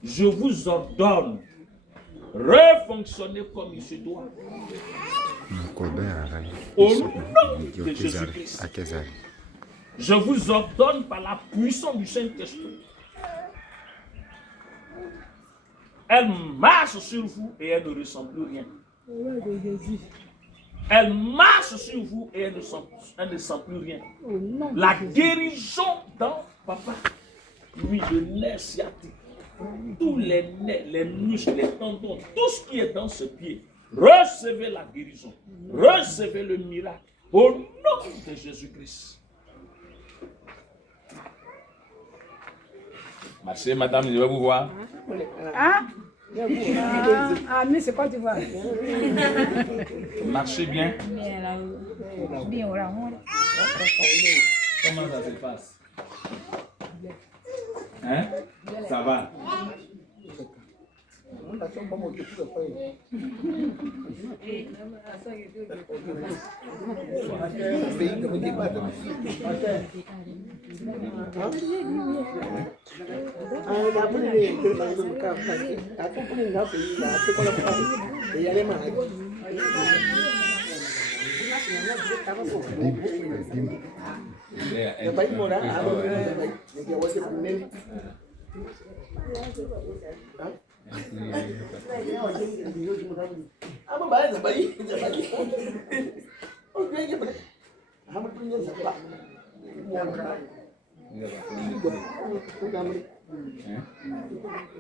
je vous ordonne, refonctionner comme il se doit. Au nom de Jésus-Christ, je vous ordonne par la puissance du Saint-Esprit. Elle marche sur vous et elle ne ressent plus rien. Elle marche sur vous et elle ne sent plus rien. La guérison dans papa, lui, le nerf sciatique, tous les nerfs, les muscles, les tendons, tout ce qui est dans ce pied, recevez la guérison, recevez le miracle au nom de Jésus-Christ. Marchez, madame, je vais vous voir. Hein? Ah, mais c'est quoi tu vois? Marchez bien. Bien là. Bien au rang. Comment ça se passe? Hein? Ça va?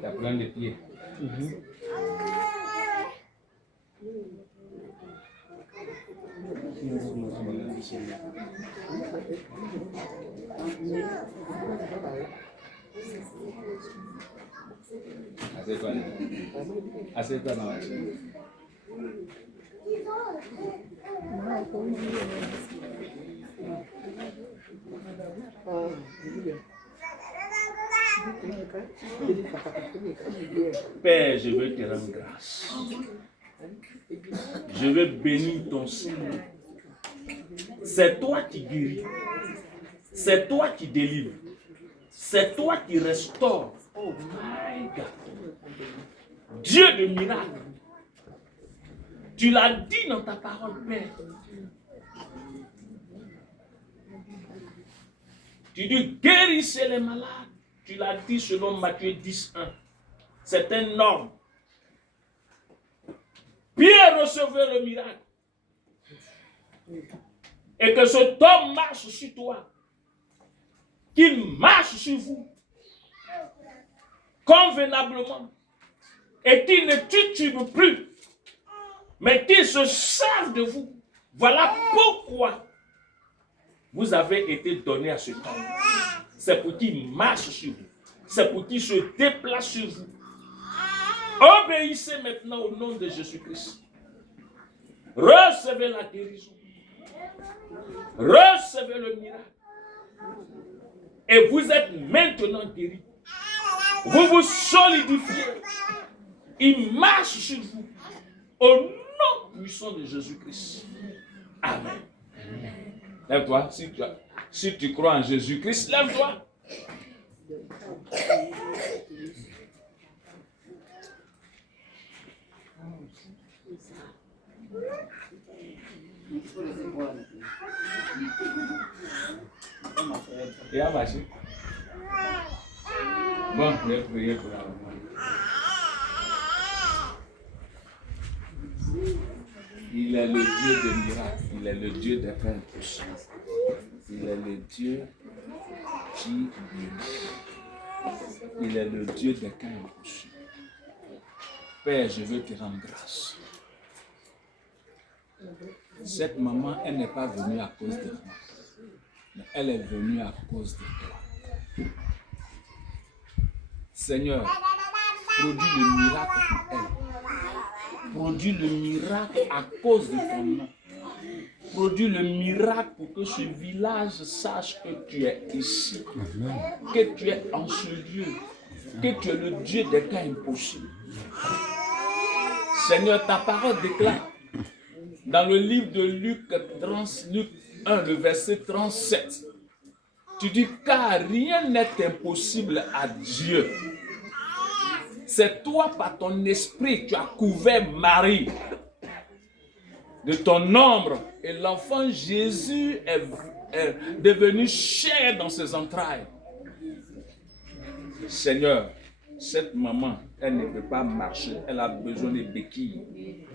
T'as plein de pieds. Assieds-toi. Assieds-toi dans la chaise. Père, je veux te rendre grâce. Je veux bénir ton Seigneur. C'est toi qui guéris. C'est toi qui délivres. C'est toi qui restaures. Oh my God. Dieu de miracles. Tu l'as dit dans ta parole, Père. Tu dis guérissez les malades. Tu l'as dit selon Matthieu 10:1. C'est un ordre. Pierre recevait le miracle. Et que cet homme marche sur toi. Qu'il marche sur vous. Convenablement. Et qu'il ne titube plus. Mais qu'il se serve de vous. Voilà pourquoi vous avez été donné à ce temps. C'est pour qu'il marche sur vous. C'est pour qu'il se déplace sur vous. Obéissez maintenant au nom de Jésus-Christ. Recevez la guérison. Recevez le miracle. Et vous êtes maintenant guéris. Vous vous solidifiez. Il marche sur vous. Au nom puissant de Jésus-Christ. Amen. Lève-toi. Si tu crois en Jésus-Christ, lève-toi. Et à marcher. Bon, je vais prier pour la maman. Il est le Dieu de miracles. Il est le Dieu des pains touchés. Il est le Dieu qui guérit. Il est le Dieu des cœurs touchés. Père, je veux te rendre grâce. Cette maman, elle n'est pas venue à cause de moi. Mais elle est venue à cause de toi. Seigneur, produis le miracle pour elle. Produis le miracle à cause de ton nom. Produis le miracle pour que ce village sache que tu es ici. Que tu es en ce lieu. Que tu es le Dieu des cas impossibles. Seigneur, ta parole déclare dans le livre de Luc 1, le verset 37. Tu dis, car rien n'est impossible à Dieu. C'est toi, par ton esprit, tu as couvert Marie de ton ombre. Et l'enfant Jésus est devenu chair dans ses entrailles. Seigneur, cette maman, elle ne peut pas marcher. Elle a besoin de béquilles.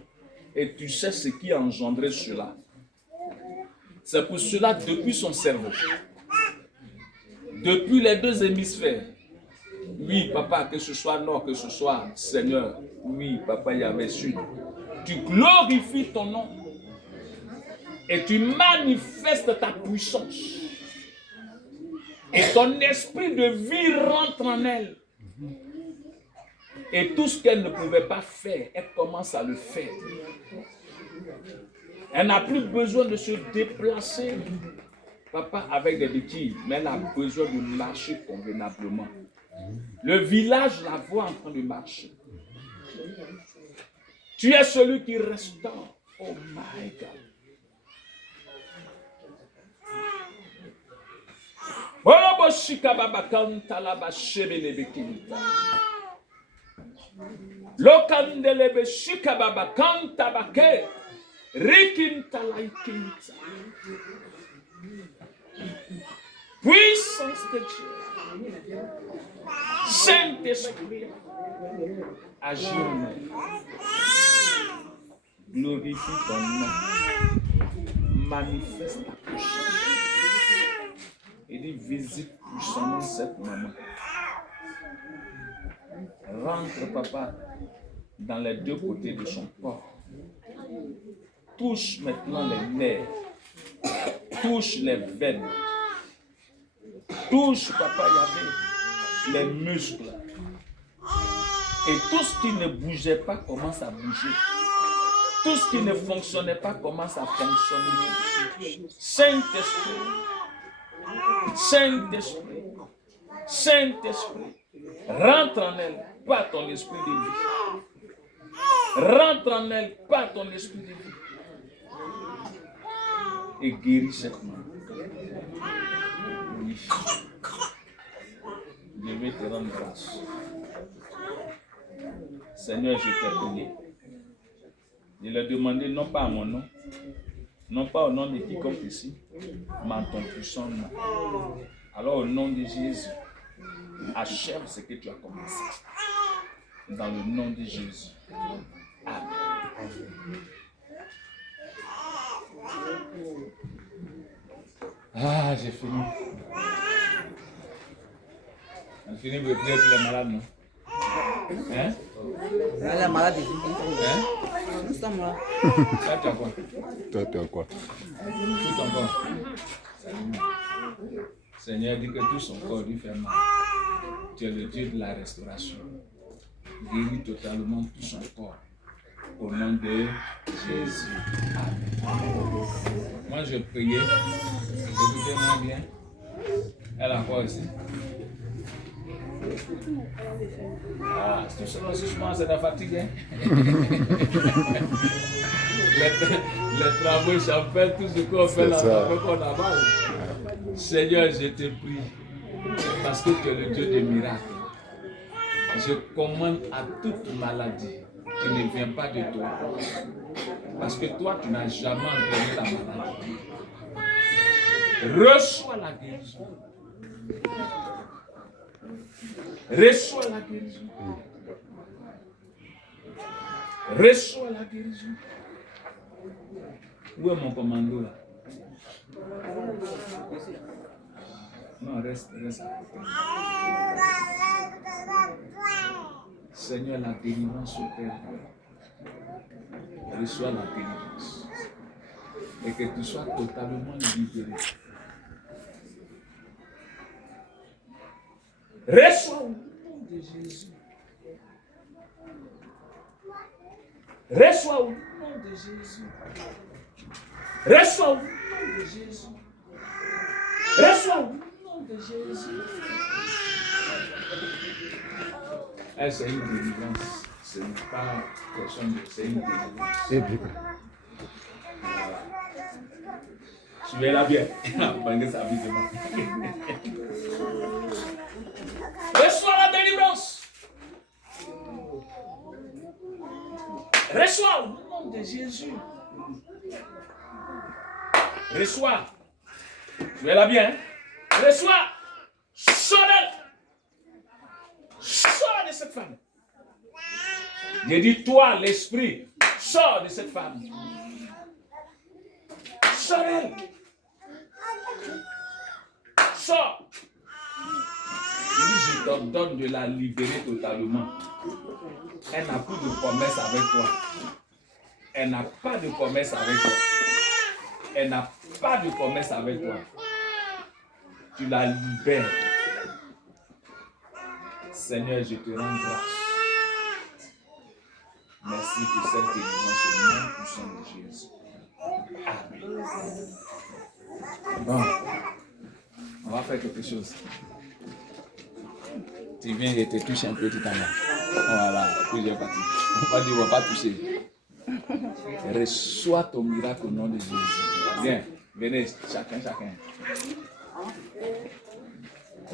Et tu sais ce qui a engendré cela. C'est pour cela, depuis son cerveau, depuis les deux hémisphères, oui, papa, que ce soit nord, que ce soit Seigneur, oui, papa, Yahvé Sud, tu glorifies ton nom et tu manifestes ta puissance. Et ton esprit de vie rentre en elle. Et tout ce qu'elle ne pouvait pas faire, elle commence à le faire. Elle n'a plus besoin de se déplacer, papa, avec des béquilles, mais elle a besoin de marcher convenablement. Le village la voit en train de marcher. Tu es celui qui restaure. Oh my God. Lokandelebe shikababa kantabake rikintalaikintsa. Puissance de Dieu. Saint-Esprit, agis en nous. Glorifie ton nom. Manifeste ta puissance. Et dit, visite puissamment cette maman. Rentre, papa, dans les deux côtés de son corps. Touche maintenant les nerfs. Touche les veines. Touche, papa Yahvé, les muscles. Et tout ce qui ne bougeait pas commence à bouger. Tout ce qui ne fonctionnait pas commence à fonctionner. Saint-Esprit, Saint-Esprit, Saint-Esprit, rentre en elle par ton esprit de vie. Rentre en elle par ton esprit de vie. Et guéris cette main. Oui. Je vais te rendre grâce. Seigneur, je t'ai béni. Je l'ai demandé non pas à mon nom, non pas au nom de quiconque ici, mais en ton puissant nom. Alors au nom de Jésus, achève ce que tu as commencé. Dans le nom de Jésus. Amen. Ah, j'ai fini. On finit de prier pour les malades, non? Hein? Elle est malade. Hein? Nous sommes là. Là, tu as quoi? Toi, tu as quoi? Tout ton corps. Seigneur dit que tout son corps lui fait mal. Tu es le Dieu de la restauration. Guéris totalement tout son corps. Au nom de Jésus. Amen. Moi, je priais. Écoutez-moi bien. Elle a quoi aussi? Ah, tout ça, c'est la fatigue. Hein? les travaux champêtres, tout ce qu'on fait là, qu'on a mal. Seigneur, je te prie, parce que tu es le Dieu des miracles. Je commande à toute maladie qui ne vient pas de toi. Parce que toi, tu n'as jamais entraîné la maladie. Reçois la guérison. Reçois la guérison. Reçois la guérison. Où est mon commando là? Non, reste. Seigneur, la délivrance opère. Reçois la délivrance. Et que tu sois totalement libéré. Reçois au nom de Jésus. Reçois au nom de Jésus. Reçois au nom de Jésus. Reçois au nom de Jésus. C'est une délivrance. Ce n'est pas quelque chose de... C'est une délivrance. Voilà. Suivez-la bien. Pendant sa vie de moi. Reçois la délivrance. Reçois au nom de Jésus. Reçois. Suivez-la bien. Reçois. Sors-le. Sors de cette femme. J'ai dit, toi, l'esprit, sors de cette femme. Sors-elle. Sors. Je t'ordonne de la libérer totalement. Elle n'a plus de promesse avec toi. Elle n'a pas de promesse avec toi. Elle n'a pas de promesse avec toi. Tu la libères. Seigneur, je te rends grâce. Merci pour cette délivrance au nom puissant de Jésus. Amen. Bon, on va faire quelque chose. Tu viens et te touches un peu tout en bas. Voilà, puis j'ai parti. On va dire, on va pas toucher. Reçois ton miracle au nom de Jésus. Viens, venez, chacun.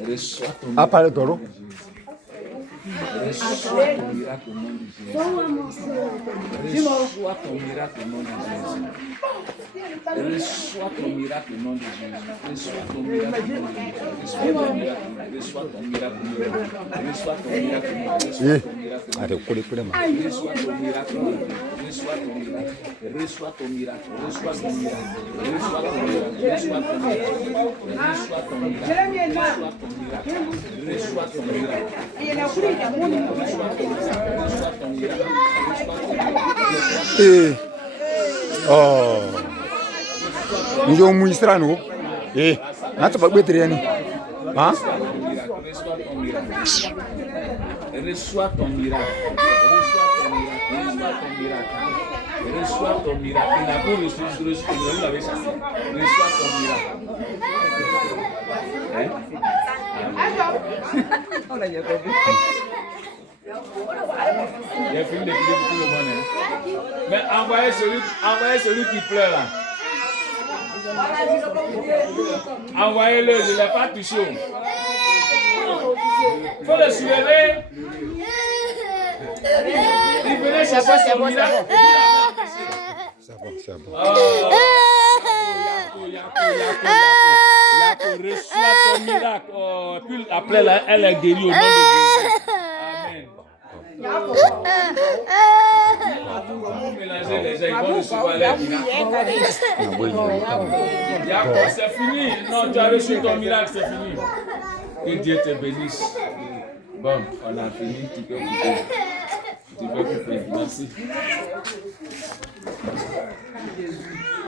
Reçois ton miracle au nom de Jésus. Reçois ton miracle au nom de Jésus. Reçois ton miracle au nom de Jésus. Reçois ton miracle au nom de Jésus. Reçois ton miracle au nom de Jésus. Reçois ton miracle au nom de Jésus. Reçois ton miracle au nom de Jésus. Reçois ton miracle au nom de Jésus. Reçois ton miracle. Reçois ton miracle. Reçois ton miracle. Reçois ton miracle. Reçois ton miracle. Reçois ton miracle. Oh, ndio muistrano. Hata bagbetriani. Ah? Reçois ton miracle. Reçois ton miracle. Il n'a pas reçu ce que vous l'avez chassé. Reçois ton miracle. Il y a fini de prier pour tout le monde. Mais envoyez celui qui pleure là. Envoyez-le, je ne l'ai pas touché. Il faut le soulever. Il venait chercher son miracle. C'est bon. Yako, reçois ton miracle. Oh. Et puis après, là, elle est guérie au nom de Jésus. Amen. Vous mélangez les gens, ils vont recevoir les miracles. C'est fini. Non, tu as reçu ton miracle, c'est fini. Que Dieu te bénisse. Bon, on a fini. Tu peux couper. Tu peux couper. Merci.